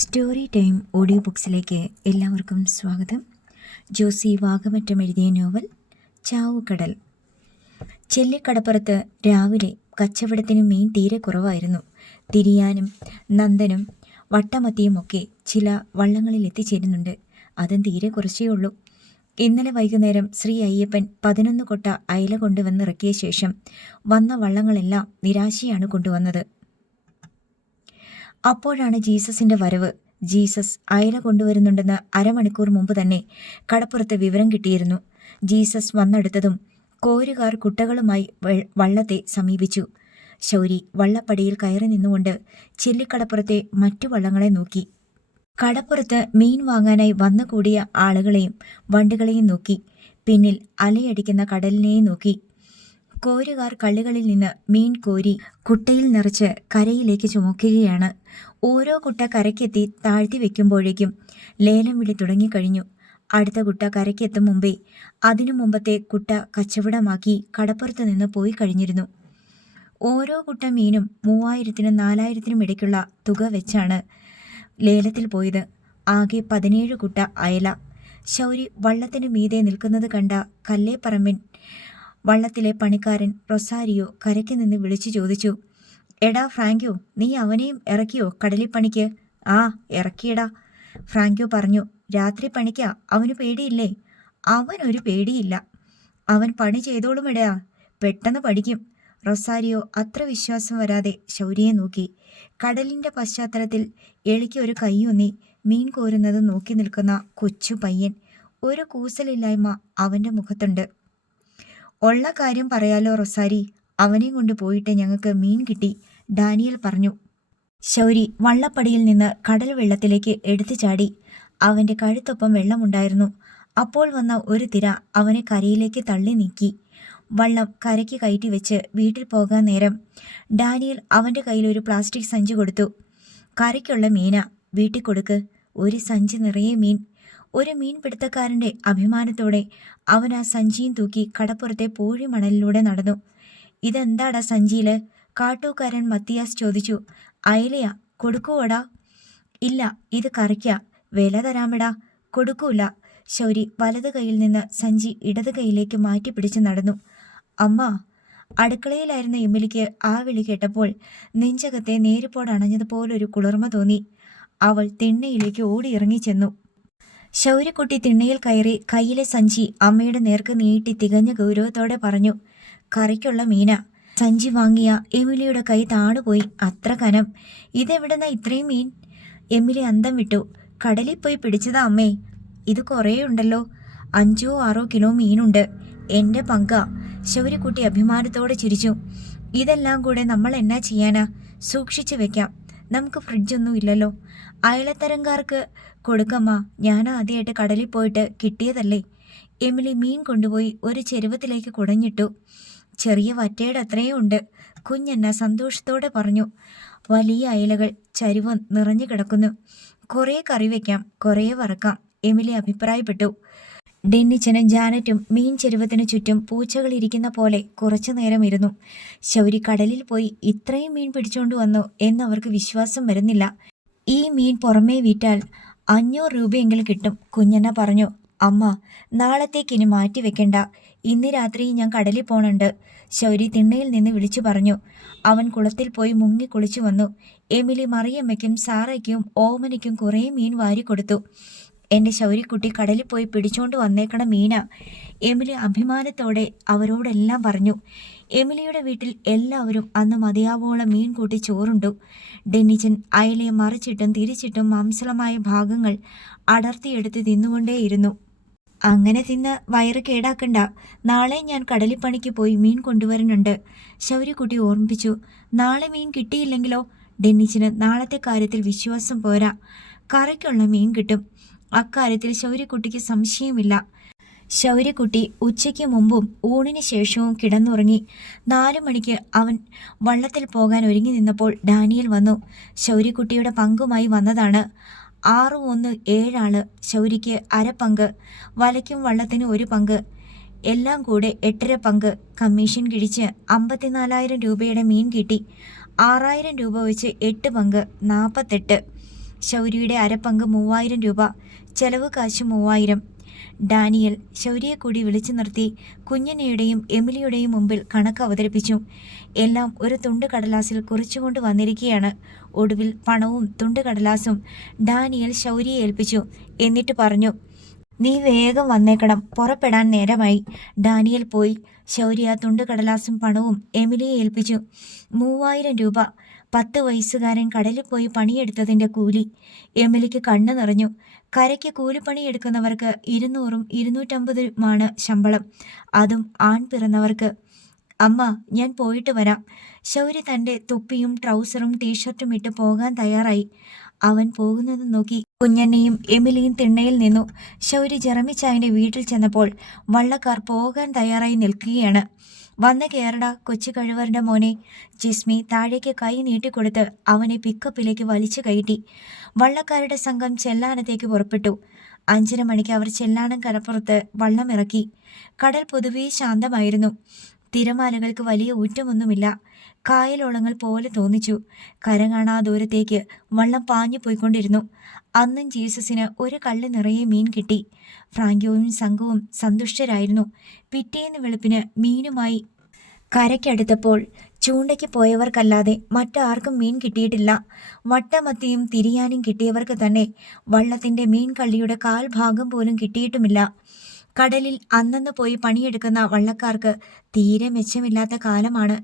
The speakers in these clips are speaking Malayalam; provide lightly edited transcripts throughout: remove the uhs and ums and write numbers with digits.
സ്റ്റോറി ടൈം ഓഡിയോ ബുക്സിലേക്ക് എല്ലാവർക്കും സ്വാഗതം. ജോസി വാഗമറ്റം എഴുതിയ നോവൽ ചാവുകടൽ. ചെല്ലിക്കടപ്പുറത്ത് രാവിലെ കച്ചവടത്തിന് മീൻ തീരെ കുറവായിരുന്നു. തിരിയാനും നന്ദനും വട്ടമത്തിയുമൊക്കെ ചില വള്ളങ്ങളിൽ എത്തിച്ചേരുന്നുണ്ട്. അതും തീരെ കുറച്ചേ ഉള്ളൂ. ഇന്നലെ വൈകുന്നേരം ശ്രീ അയ്യപ്പൻ 11 കൊട്ട അയല കൊണ്ടുവന്നിറക്കിയ ശേഷം വന്ന വള്ളങ്ങളെല്ലാം നിരാശയാണ് കൊണ്ടുവന്നത്. അപ്പോഴാണ് ജീസസിന്റെ വരവ്. ജീസസ് അയല കൊണ്ടുവരുന്നുണ്ടെന്ന് അരമണിക്കൂർ മുമ്പ് തന്നെ കടപ്പുറത്ത് വിവരം കിട്ടിയിരുന്നു. ജീസസ് വന്നെടുത്തതും കോരുകാർ കുട്ടകളുമായി വള്ളത്തെ സമീപിച്ചു. ശൗരി വള്ളപ്പടിയിൽ കയറി നിന്നുകൊണ്ട് ചെല്ലിക്കടപ്പുറത്തെ മറ്റു വള്ളങ്ങളെ നോക്കി. കടപ്പുറത്ത് മീൻ വാങ്ങാനായി വന്നുകൂടിയ ആളുകളെയും വണ്ടുകളെയും നോക്കി. പിന്നിൽ അലയടിക്കുന്ന കടലിനെയും നോക്കി. കോരുകാർ കള്ളികളിൽ നിന്ന് മീൻ കോരി കുട്ടയിൽ നിറച്ച് കരയിലേക്ക് ചുമക്കുകയാണ്. ഓരോ കുട്ട കരയ്ക്കെത്തി താഴ്ത്തി വെക്കുമ്പോഴേക്കും ലേലം വിളി തുടങ്ങിക്കഴിഞ്ഞു. അടുത്ത കുട്ട കരയ്ക്കെത്തും മുമ്പേ അതിനു മുമ്പത്തെ കുട്ട കച്ചവടമാക്കി കടപ്പുറത്ത് നിന്ന് പോയി കഴിഞ്ഞിരുന്നു. ഓരോ കുട്ട മീനും 3000-നും 4000-നും ഇടയ്ക്കുള്ള തുക വെച്ചാണ് ലേലത്തിൽ പോയത്. ആകെ 17 കുട്ട അയല. ശൗരി വള്ളത്തിന് മീതെ നിൽക്കുന്നത് കണ്ട കല്ലേപ്പറമ്പിൻ വള്ളത്തിലെ പണിക്കാരൻ റൊസാരിയോ കരയ്ക്ക് നിന്ന് വിളിച്ചു ചോദിച്ചു, "എടാ ഫ്രാങ്കോ, നീ അവനെയും ഇറക്കിയോ കടലിപ്പണിക്ക്?" "ആ, ഇറക്കിയടാ," ഫ്രാങ്കോ പറഞ്ഞു. "രാത്രി പണിക്കാ, അവന് പേടിയില്ലേ?" "അവനൊരു പേടിയില്ല, അവൻ പണി ചെയ്തോളും ഇടയാ, പെട്ടെന്ന് പഠിക്കും." റൊസാരിയോ അത്ര വിശ്വാസം വരാതെ ശൗരിയെ നോക്കി. കടലിൻ്റെ പശ്ചാത്തലത്തിൽ എളിക്ക് ഒരു കൈയൊന്നി മീൻ കോരുന്നത് നോക്കി നിൽക്കുന്ന കൊച്ചു പയ്യൻ. ഒരു കൂസലില്ലായ്മ അവൻ്റെ മുഖത്തുണ്ട്. "ഉള്ള കാര്യം പറയാലോ റൊസാരി, അവനെയും കൊണ്ട് പോയിട്ട് ഞങ്ങൾക്ക് മീൻ കിട്ടി," ഡാനിയൽ പറഞ്ഞു. ശൗരി വള്ളപ്പടിയിൽ നിന്ന് കടൽ വെള്ളത്തിലേക്ക് എടുത്തു ചാടി. അവൻ്റെ കഴുത്തൊപ്പം വെള്ളമുണ്ടായിരുന്നു. അപ്പോൾ വന്ന ഒരു തിര അവനെ കരയിലേക്ക് തള്ളി നീക്കി. വള്ളം കരയ്ക്ക് കയറ്റി വെച്ച് വീട്ടിൽ പോകാൻ നേരം ഡാനിയൽ അവൻ്റെ കയ്യിൽ ഒരു പ്ലാസ്റ്റിക് സഞ്ചി കൊടുത്തു. "കരയ്ക്കുള്ള മീനാ, വീട്ടിൽ കൊടുക്ക്." ഒരു സഞ്ചി നിറയെ മീൻ. ഒരു മീൻപിടുത്തക്കാരൻ്റെ അഭിമാനത്തോടെ അവൻ ആ സഞ്ചിയും തൂക്കി കടപ്പുറത്തെ പൂഴിമണലിലൂടെ നടന്നു. "ഇതെന്താടാ സഞ്ചിയിൽ?" കാട്ടൂക്കാരൻ മത്തിയാസ് ചോദിച്ചു. "അയലയാ, കൊടുക്കുവോടാ?" "ഇല്ല, ഇത് കറിക്കാ." "വില തരാമെടാ." "കൊടുക്കൂല." ശൗരി വലത് കൈയിൽ നിന്ന് സഞ്ചി ഇടത് കൈയിലേക്ക് മാറ്റി പിടിച്ച് നടന്നു. "അമ്മ." അടുക്കളയിലായിരുന്ന എമിലിക്ക് ആ വിളി കേട്ടപ്പോൾ നെഞ്ചകത്തെ നേരിപ്പോടണഞ്ഞതുപോലൊരു കുളിർമ തോന്നി. അവൾ തിണ്ണയിലേക്ക് ഓടിയിറങ്ങി ചെന്നു. ശൗര്യക്കുട്ടി തിണ്ണയിൽ കയറി കയ്യിലെ സഞ്ചി അമ്മയുടെ നേർക്ക് നീട്ടി തികഞ്ഞ ഗൗരവത്തോടെ പറഞ്ഞു, "കറിക്കുള്ള മീനാ." സഞ്ചി വാങ്ങിയ എമിലിയുടെ കൈ താണുപോയി. അത്ര കനം! "ഇതെവിടുന്നാ ഇത്രയും മീൻ?" എമിലി അന്തം വിട്ടു. "കടലിൽ പോയി പിടിച്ചതാ അമ്മേ." "ഇത് കുറേ ഉണ്ടല്ലോ." 5-6 കിലോ മീനുണ്ട്. "എൻ്റെ പങ്കാ." ശൗര്യക്കുട്ടി അഭിമാനത്തോടെ ചിരിച്ചു. "ഇതെല്ലാം കൂടെ നമ്മൾ എന്നാ ചെയ്യാനാ? സൂക്ഷിച്ചു വെക്കാം. നമുക്ക് ഫ്രിഡ്ജൊന്നും ഇല്ലല്ലോ." "അയലത്തരംകാർക്ക് കൊടുക്കമ്മ, ഞാൻ ആദ്യമായിട്ട് കടലിൽ പോയിട്ട് കിട്ടിയതല്ലേ." എമിലി മീൻ കൊണ്ടുപോയി ഒരു ചെരുവത്തിലേക്ക് കുടഞ്ഞിട്ടു. "ചെറിയ വറ്റയുടെ അത്രയും ഉണ്ട്," കുഞ്ഞന്ന സന്തോഷത്തോടെ പറഞ്ഞു. "വലിയ അയലകൾ ചരുവ നിറഞ്ഞു കിടക്കുന്നു. കുറേ കറി വയ്ക്കാം, കുറേ വറക്കാം," എമിലി അഭിപ്രായപ്പെട്ടു. ഡെന്നിച്ചനും ജാനറ്റും മീൻ ചെരുവത്തിനു ചുറ്റും പൂച്ചകൾ ഇരിക്കുന്ന പോലെ കുറച്ചു നേരം ഇരുന്നു. ശൗരി കടലിൽ പോയി ഇത്രയും മീൻ പിടിച്ചോണ്ട് വന്നു എന്നവർക്ക് വിശ്വാസം വരുന്നില്ല. "ഈ മീൻ പുറമേ വിറ്റാൽ 500 രൂപയെങ്കിലും കിട്ടും," കുഞ്ഞന്ന പറഞ്ഞു. "അമ്മ, നാളത്തേക്കിനി മാറ്റി വെക്കണ്ട. ഇന്ന് രാത്രി ഞാൻ കടലിൽ പോണുണ്ട്," ശൗരി തിണ്ണയിൽ നിന്ന് വിളിച്ചു പറഞ്ഞു. അവൻ കുളത്തിൽ പോയി മുങ്ങി കുളിച്ചു വന്നു. എമിലി മറിയമ്മയ്ക്കും സാറയ്ക്കും ഓമനയ്ക്കും കുറേ മീൻ വാരിക്കൊടുത്തു. "എൻ്റെ ശൗര്യക്കുട്ടി കടലിൽ പോയി പിടിച്ചോണ്ട് വന്നേക്കണ മീനാ," എമിലി അഭിമാനത്തോടെ അവരോടെല്ലാം പറഞ്ഞു. എമിലിയുടെ വീട്ടിൽ എല്ലാവരും അന്ന് മതിയാവോളം മീൻ കൂട്ടി ചോറുണ്ടു. ഡെന്നിച്ചൻ അയലയെ മറിച്ചിട്ടും തിരിച്ചിട്ടും മാംസളമായ ഭാഗങ്ങൾ അടർത്തിയെടുത്ത് തിന്നുകൊണ്ടേയിരുന്നു. "അങ്ങനെ തിന്ന് വയറ് കേടാക്കണ്ട. നാളെ ഞാൻ കടലിപ്പണിക്ക് പോയി മീൻ കൊണ്ടുവരുന്നുണ്ട്," ശൗര്യക്കുട്ടി ഓർമ്മിപ്പിച്ചു. "നാളെ മീൻ കിട്ടിയില്ലെങ്കിലോ?" ഡെന്നിച്ചന് നാളത്തെ കാര്യത്തിൽ വിശ്വാസം പോരാ. കറിക്കുള്ള മീൻ കിട്ടും, അക്കാര്യത്തിൽ ശൗര്യക്കുട്ടിക്ക് സംശയമില്ല. ശൗര്യക്കുട്ടി ഉച്ചയ്ക്ക് മുമ്പും ഊണിന് ശേഷവും കിടന്നുറങ്ങി. 4 മണിക്ക് അവൻ വള്ളത്തിൽ പോകാൻ ഒരുങ്ങി നിന്നപ്പോൾ ഡാനിയൽ വന്നു. ശൗര്യക്കുട്ടിയുടെ പങ്കുമായി വന്നതാണ്. 6-1 7 ആള്. ശൗരിക്ക് അരപ്പങ്ക്, വലയ്ക്കും വള്ളത്തിന് 1 പങ്ക്, എല്ലാം കൂടെ 8.5 പങ്ക്. കമ്മീഷൻ കിഴിച്ച് 54,000 രൂപയുടെ മീൻ കിട്ടി. 6,000 രൂപ വെച്ച് 8 പങ്ക്, 48. ശൗര്യയുടെ അരപ്പങ്ക് 3000 രൂപ, ചെലവ് കാശ് 3000. ഡാനിയൽ ശൗര്യയെ കൂടി വിളിച്ചു നിർത്തി കുഞ്ഞനയുടെയും എമിലിയുടെയും മുമ്പിൽ കണക്ക് അവതരിപ്പിച്ചു. എല്ലാം ഒരു തുണ്ട് കടലാസിൽ കുറിച്ചുകൊണ്ട് വന്നിരിക്കുകയാണ്. ഒടുവിൽ പണവും തുണ്ട് കടലാസും ഡാനിയൽ ശൗര്യയെ ഏൽപ്പിച്ചു. എന്നിട്ട് പറഞ്ഞു, നീ വേഗം വന്നേക്കണം, പുറപ്പെടാൻ നേരമായി. ഡാനിയൽ പോയി. ശൗര്യ തുണ്ട് കടലാസും പണവും എമിലിയെ ഏൽപ്പിച്ചു. 3000 രൂപ. 10 വയസ്സുകാരൻ കടലിൽ പോയി പണിയെടുത്തതിൻ്റെ കൂലി. എമിലിക്ക് കണ്ണു നിറഞ്ഞു. കരയ്ക്ക് കൂലിപ്പണിയെടുക്കുന്നവർക്ക് 200ഉം 250ഉമാണ് ശമ്പളം, അതും ആൺ പിറന്നവർക്ക്. അമ്മ, ഞാൻ പോയിട്ട് വരാം. ശൗര്യ തൻ്റെ തൊപ്പിയും ട്രൗസറും ടീഷർട്ടും ഇട്ട് പോകാൻ തയ്യാറായി. അവൻ പോകുന്നത് നോക്കി കുഞ്ഞന്നെയും എമിലിയും തിണ്ണയിൽ നിന്നു. ശൗര്യ ജെറമിച്ചായൻ്റെ വീട്ടിൽ ചെന്നപ്പോൾ വള്ളക്കാർ പോകാൻ തയ്യാറായി നിൽക്കുകയാണ്. വന്ന് കയറടാ കൊച്ചു കഴിവറിൻ്റെ മോനെ. ജിസ്മി താഴേക്ക് കൈ നീട്ടിക്കൊടുത്ത് അവനെ പിക്കപ്പിലേക്ക് വലിച്ചു കയറ്റി. വള്ളക്കാരുടെ സംഘം ചെല്ലാനത്തേക്ക് പുറപ്പെട്ടു. 5:30 മണിക്ക് അവർ ചെല്ലാനം കടപ്പുറത്ത് വള്ളമിറക്കി. കടൽ പൊതുവേ ശാന്തമായിരുന്നു. തിരമാലകൾക്ക് വലിയ ഊറ്റമൊന്നുമില്ല. കായലോളങ്ങൾ പോലെ തോന്നിച്ചു. കര കാണാ ദൂരത്തേക്ക് വള്ളം പാഞ്ഞു പോയിക്കൊണ്ടിരുന്നു. അന്നും ജീസസിന് ഒരു കള്ള് നിറയെ മീൻ കിട്ടി. ഫ്രാങ്കോയും സംഘവും സന്തുഷ്ടരായിരുന്നു. പിറ്റേന്ന് വെളുപ്പിന് മീനുമായി കരയ്ക്കടുത്തപ്പോൾ ചൂണ്ടയ്ക്ക് പോയവർക്കല്ലാതെ മറ്റാർക്കും മീൻ കിട്ടിയിട്ടില്ല. വട്ടമത്തിയും തിരിയാനും കിട്ടിയവർക്ക് തന്നെ വള്ളത്തിൻ്റെ മീൻ കള്ളിയുടെ കാൽഭാഗം പോലും കിട്ടിയിട്ടുമില്ല. കടലിൽ അന്നന്ന് പോയി പണിയെടുക്കുന്ന വള്ളക്കാർക്ക് തീരെ മെച്ചമില്ലാത്ത കാലമാണ്.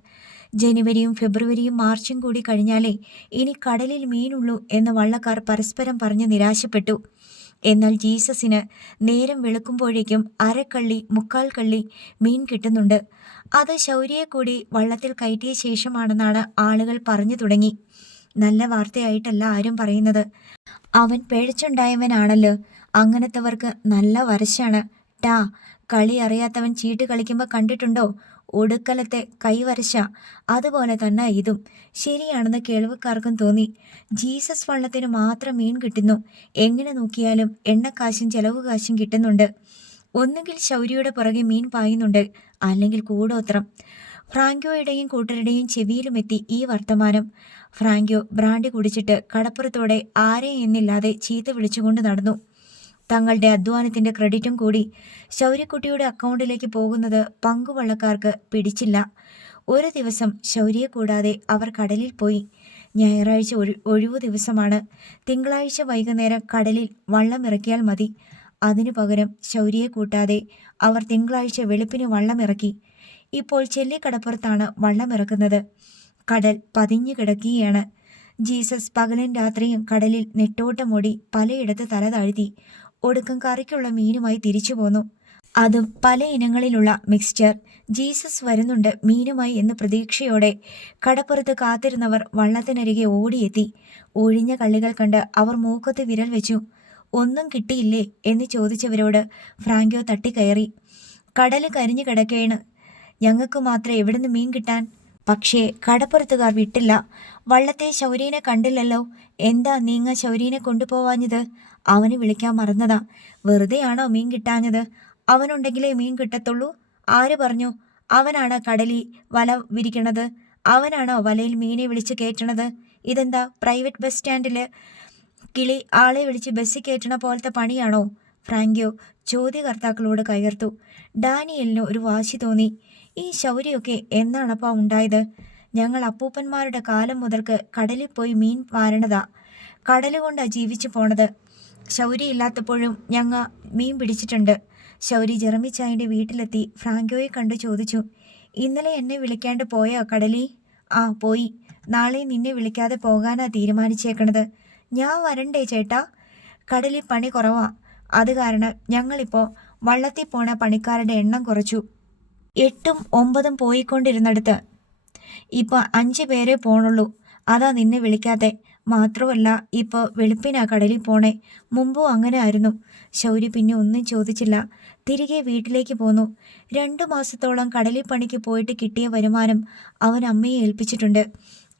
ജനുവരിയും ഫെബ്രുവരിയും മാർച്ചും കൂടി കഴിഞ്ഞാലേ ഇനി കടലിൽ മീനുള്ളൂ എന്ന് വള്ളക്കാർ പരസ്പരം പറഞ്ഞ് നിരാശപ്പെട്ടു. എന്നാൽ ജീസസിന് നേരം വെളുക്കുമ്പോഴേക്കും അരക്കള്ളി 3/4 കള്ളി മീൻ കിട്ടുന്നുണ്ട്. അത് ശൗര്യയെ കൂടി വള്ളത്തിൽ കയറ്റിയ ശേഷമാണെന്നാണ് ആളുകൾ പറഞ്ഞു തുടങ്ങി. നല്ല വാർത്തയായിട്ടല്ല ആരും പറയുന്നത്. അവൻ പിഴച്ചുണ്ടായവനാണല്ലോ. അങ്ങനത്തവർക്ക് നല്ല വരശാണ് ടാ. കളി അറിയാത്തവൻ ചീട്ട് കളിക്കുമ്പോൾ കണ്ടിട്ടുണ്ടോ? ഒടുക്കലത്തെ കൈവരശ. അതുപോലെ തന്നെ ഇതും. ശരിയാണെന്ന് കേൾവക്കാർക്കും തോന്നി. ജീസസ് വള്ളത്തിന് മാത്രം മീൻ കിട്ടുന്നു. എങ്ങനെ നോക്കിയാലും എണ്ണക്കാശും ചെലവുകാശും കിട്ടുന്നുണ്ട്. ഒന്നുകിൽ ശൗര്യയുടെ പുറകെ മീൻ പായുന്നുണ്ട്, അല്ലെങ്കിൽ കൂടോത്രം. ഫ്രാങ്കോയുടെയും കൂട്ടരുടെയും ചെവിയിലുമെത്തി ഈ വർത്തമാനം. ഫ്രാങ്കോ ബ്രാൻഡി കുടിച്ചിട്ട് കടപ്പുറത്തോടെ ആരെ എന്നില്ലാതെ ചീത്ത വിളിച്ചുകൊണ്ട് നടന്നു. തങ്ങളുടെ അധ്വാനത്തിൻ്റെ ക്രെഡിറ്റും കൂടി ശൗര്യക്കുട്ടിയുടെ അക്കൗണ്ടിലേക്ക് പോകുന്നത് പങ്കുവള്ളക്കാർക്ക് പിടിച്ചില്ല. ഒരു ദിവസം ശൗര്യയെ കൂടാതെ അവർ കടലിൽ പോയി. ഞായറാഴ്ച ഒഴിവു ദിവസമാണ്. തിങ്കളാഴ്ച വൈകുന്നേരം കടലിൽ വള്ളമിറക്കിയാൽ മതി. അതിനു പകരം ശൗര്യയെ കൂട്ടാതെ അവർ തിങ്കളാഴ്ച വെളുപ്പിന് വള്ളമിറക്കി. ഇപ്പോൾ ചെല്ലിക്കടപ്പുറത്താണ് വള്ളമിറക്കുന്നത്. കടൽ പതിഞ്ഞു കിടക്കുകയാണ്. ജീസസ് പകലും രാത്രിയും കടലിൽ നെട്ടോട്ടമോടി പലയിടത്ത് തല താഴ്ത്തി. ഒടുക്കം കറിക്കുള്ള മീനുമായി തിരിച്ചു പോന്നു. അതും പല ഇനങ്ങളിലുള്ള മിക്സ്ചർ. ജീസസ് വരുന്നുണ്ട് മീനുമായി എന്ന പ്രതീക്ഷയോടെ കടപ്പുറത്ത് കാത്തിരുന്നവർ വള്ളത്തിനരികെ ഓടിയെത്തി. ഒഴിഞ്ഞ കള്ളികൾ കണ്ട് അവർ മൂക്കത്ത് വിരൽ വെച്ചു. ഒന്നും കിട്ടിയില്ലേ എന്ന് ചോദിച്ചവരോട് ഫ്രാങ്കോ തട്ടിക്കയറി. കടല് കരിഞ്ഞു കിടക്കേണ്, ഞങ്ങൾക്ക് മാത്രം എവിടുന്ന് മീൻ കിട്ടാൻ? പക്ഷേ കടപ്പുറത്തുകാർ വിട്ടില്ല. വള്ളത്തെ ശൗര്യനെ കണ്ടില്ലല്ലോ. എന്താ നീങ്ങ ശൗര്യനെ കൊണ്ടുപോവാഞ്ഞത്? അവന് വിളിക്കാൻ മറന്നതാ. വെറുതെയാണോ മീൻ കിട്ടാഞ്ഞത്? അവനുണ്ടെങ്കിലേ മീൻ കിട്ടത്തുള്ളൂ. ആര് പറഞ്ഞു? അവനാണ് കടലിൽ വല വിരിക്കണത്. അവനാണോ വലയിൽ മീനെ വിളിച്ച് കയറ്റണത്? ഇതെന്താ പ്രൈവറ്റ് ബസ് സ്റ്റാൻഡിൽ കിളി ആളെ വിളിച്ച് ബസ്സിൽ കയറ്റണ പോലത്തെ പണിയാണോ? ഫ്രാങ്കോ ചോദ്യകർത്താക്കളോട് കയർത്തു. ഡാനിയലിന് ഒരു വാശി തോന്നി. ഈ ശൗര്യമൊക്കെ എന്നാണപ്പാ ഉണ്ടായത്? ഞങ്ങൾ അപ്പൂപ്പന്മാരുടെ കാലം മുതൽക്ക് കടലിൽ പോയി മീൻ വാരണതാ. കടലുകൊണ്ടാ ജീവിച്ചു പോണത്. ശൗര്യ ഇല്ലാത്തപ്പോഴും ഞങ്ങൾ മീൻ പിടിച്ചിട്ടുണ്ട്. ശൗര്യ ജെറമിച്ചായൻ്റെ വീട്ടിലെത്തി ഫ്രാങ്കോയെ കണ്ടു ചോദിച്ചു, ഇന്നലെ എന്നെ വിളിക്കാണ്ട് പോയോ കടലി? ആ പോയി. നാളെ നിന്നെ വിളിക്കാതെ പോകാനാ തീരുമാനിച്ചേക്കണത്. ഞാൻ വരണ്ടേ ചേട്ടാ? കടലിൽ പണി കുറവാ. അത് കാരണം ഞങ്ങളിപ്പോൾ വള്ളത്തിൽ പോണ പണിക്കാരുടെ എണ്ണം കുറച്ചു. 8ഉം 9ഉം പോയിക്കൊണ്ടിരുന്നിടത്ത് ഇപ്പോൾ 5 പേരെ പോണുള്ളൂ. അതാ നിന്നെ വിളിക്കാതെ. മാത്രമല്ല ഇപ്പോൾ വെളുപ്പിനാ കടലിൽ പോണേ. മുമ്പും അങ്ങനെ ആയിരുന്നു. ശൗര്യ പിന്നെ ഒന്നും ചോദിച്ചില്ല. തിരികെ വീട്ടിലേക്ക് പോന്നു. 2 മാസത്തോളം കടലിൽ പണിക്ക് പോയിട്ട് കിട്ടിയ വരുമാനം അവൻ അമ്മയെ ഏൽപ്പിച്ചിട്ടുണ്ട്.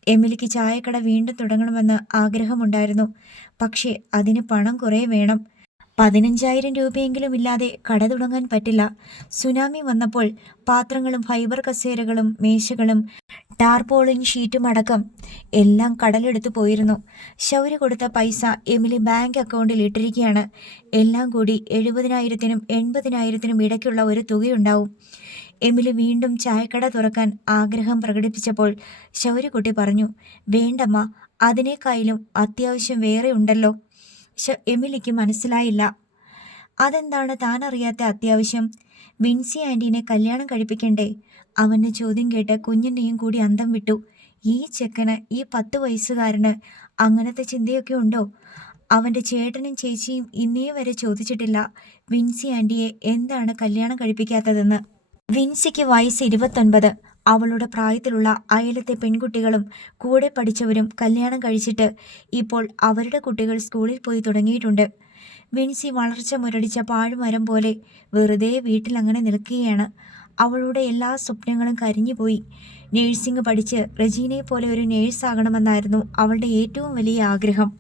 എമിലിക്ക് ചായക്കട വീണ്ടും തുടങ്ങണമെന്ന് ആഗ്രഹമുണ്ടായിരുന്നു. പക്ഷേ അതിന് പണം കുറേ വേണം. 15,000 രൂപയെങ്കിലും ഇല്ലാതെ കട തുടങ്ങാൻ പറ്റില്ല. സുനാമി വന്നപ്പോൾ പാത്രങ്ങളും ഫൈബർ കസേരകളും മേശകളും ടാർപോളിൻ ഷീറ്റും അടക്കം എല്ലാം കടലെടുത്തു പോയിരുന്നു. ശൗര്യ കൊടുത്ത പൈസ എമിലി ബാങ്ക് അക്കൗണ്ടിൽ ഇട്ടിരിക്കുകയാണ്. എല്ലാം കൂടി 70,000-നും 80,000-നും ഇടയ്ക്കുള്ള ഒരു തുകയുണ്ടാവും. എമിലി വീണ്ടും ചായക്കട തുറക്കാൻ ആഗ്രഹം പ്രകടിപ്പിച്ചപ്പോൾ ശൗര്യക്കുട്ടി പറഞ്ഞു, വേണ്ടമ്മ, അതിനേക്കാളും അത്യാവശ്യം വേറെ ഉണ്ടല്ലോ. എമിലിക്ക് മനസ്സിലായില്ല. അതെന്താണ് താൻ അറിയാത്ത അത്യാവശ്യം? വിൻസി ആൻറ്റീനെ കല്യാണം കഴിപ്പിക്കണ്ടേ? അവൻ്റെ ചോദ്യം കേട്ട് കുഞ്ഞിനെയും കൂടി അന്തം വിട്ടു. ഈ ചെക്കന്, ഈ 10 വയസ്സുകാരന് അങ്ങനത്തെ ചിന്തയൊക്കെ ഉണ്ടോ? അവൻ്റെ ചേട്ടനും ചേച്ചിയും ഇന്നേ വരെ ചോദിച്ചിട്ടില്ല വിൻസി ആൻറ്റിയെ എന്താണ് കല്യാണം കഴിപ്പിക്കാത്തതെന്ന്. വിൻസിക്ക് വയസ്സ് 29. അവളുടെ പ്രായത്തിലുള്ള അയലത്തെ പെൺകുട്ടികളും കൂടെ പഠിച്ചവരും കല്യാണം കഴിച്ചിട്ട് ഇപ്പോൾ അവരുടെ കുട്ടികൾ സ്കൂളിൽ പോയി തുടങ്ങിയിട്ടുണ്ട്. വിൻസി വളർച്ച മുരടിച്ച പാഴ്മരം പോലെ വെറുതെ വീട്ടിലങ്ങനെ നിൽക്കുകയാണ്. അവളുടെ എല്ലാ സ്വപ്നങ്ങളും കരിഞ്ഞുപോയി. നേഴ്സിംഗ് പഠിച്ച് റെജീനയെ പോലെ ഒരു നേഴ്സാകണമെന്നായിരുന്നു അവളുടെ ഏറ്റവും വലിയ ആഗ്രഹം.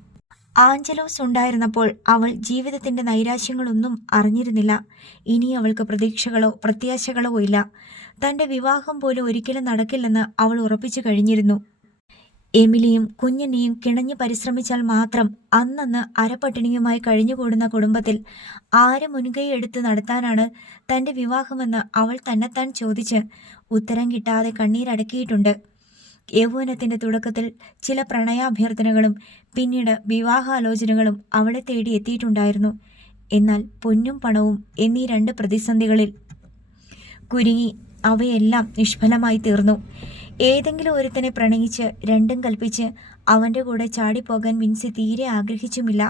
ആഞ്ചലോസ് ഉണ്ടായിരുന്നപ്പോൾ അവൾ ജീവിതത്തിൻ്റെ നൈരാശ്യങ്ങളൊന്നും അറിഞ്ഞിരുന്നില്ല. ഇനി അവൾക്ക് പ്രതീക്ഷകളോ പ്രത്യാശകളോ ഇല്ല. തൻ്റെ വിവാഹം പോലും ഒരിക്കലും നടക്കില്ലെന്ന് അവൾ ഉറപ്പിച്ചു കഴിഞ്ഞിരുന്നു. എമിലിയും കുഞ്ഞിനെയും കിണഞ്ഞു പരിശ്രമിച്ചാൽ മാത്രം അന്നന്ന് അരപട്ടിണിയുമായി കഴിഞ്ഞുകൂടുന്ന കുടുംബത്തിൽ ആര് മുൻകൈ എടുത്ത് നടത്താനാണ് തൻ്റെ വിവാഹമെന്ന് അവൾ തന്നെത്താൻ ചോദിച്ച് ഉത്തരം കിട്ടാതെ കണ്ണീരടക്കിയിട്ടുണ്ട്. യൗവനത്തിൻ്റെ തുടക്കത്തിൽ ചില പ്രണയാഭ്യർത്ഥനകളും പിന്നീട് വിവാഹാലോചനകളും അവളെ തേടി എത്തിയിട്ടുണ്ടായിരുന്നു. എന്നാൽ പൊന്നും പണവും എന്നീ 2 പ്രതിസന്ധികളിൽ കുരുങ്ങി അവയെല്ലാം നിഷ്ഫലമായി തീർന്നു. ഏതെങ്കിലും ഒരുത്തനെ പ്രണയിച്ച് രണ്ടും കൽപ്പിച്ച് അവൻ്റെ കൂടെ ചാടിപ്പോകാൻ വിൻസി തീരെ ആഗ്രഹിച്ചുമില്ല.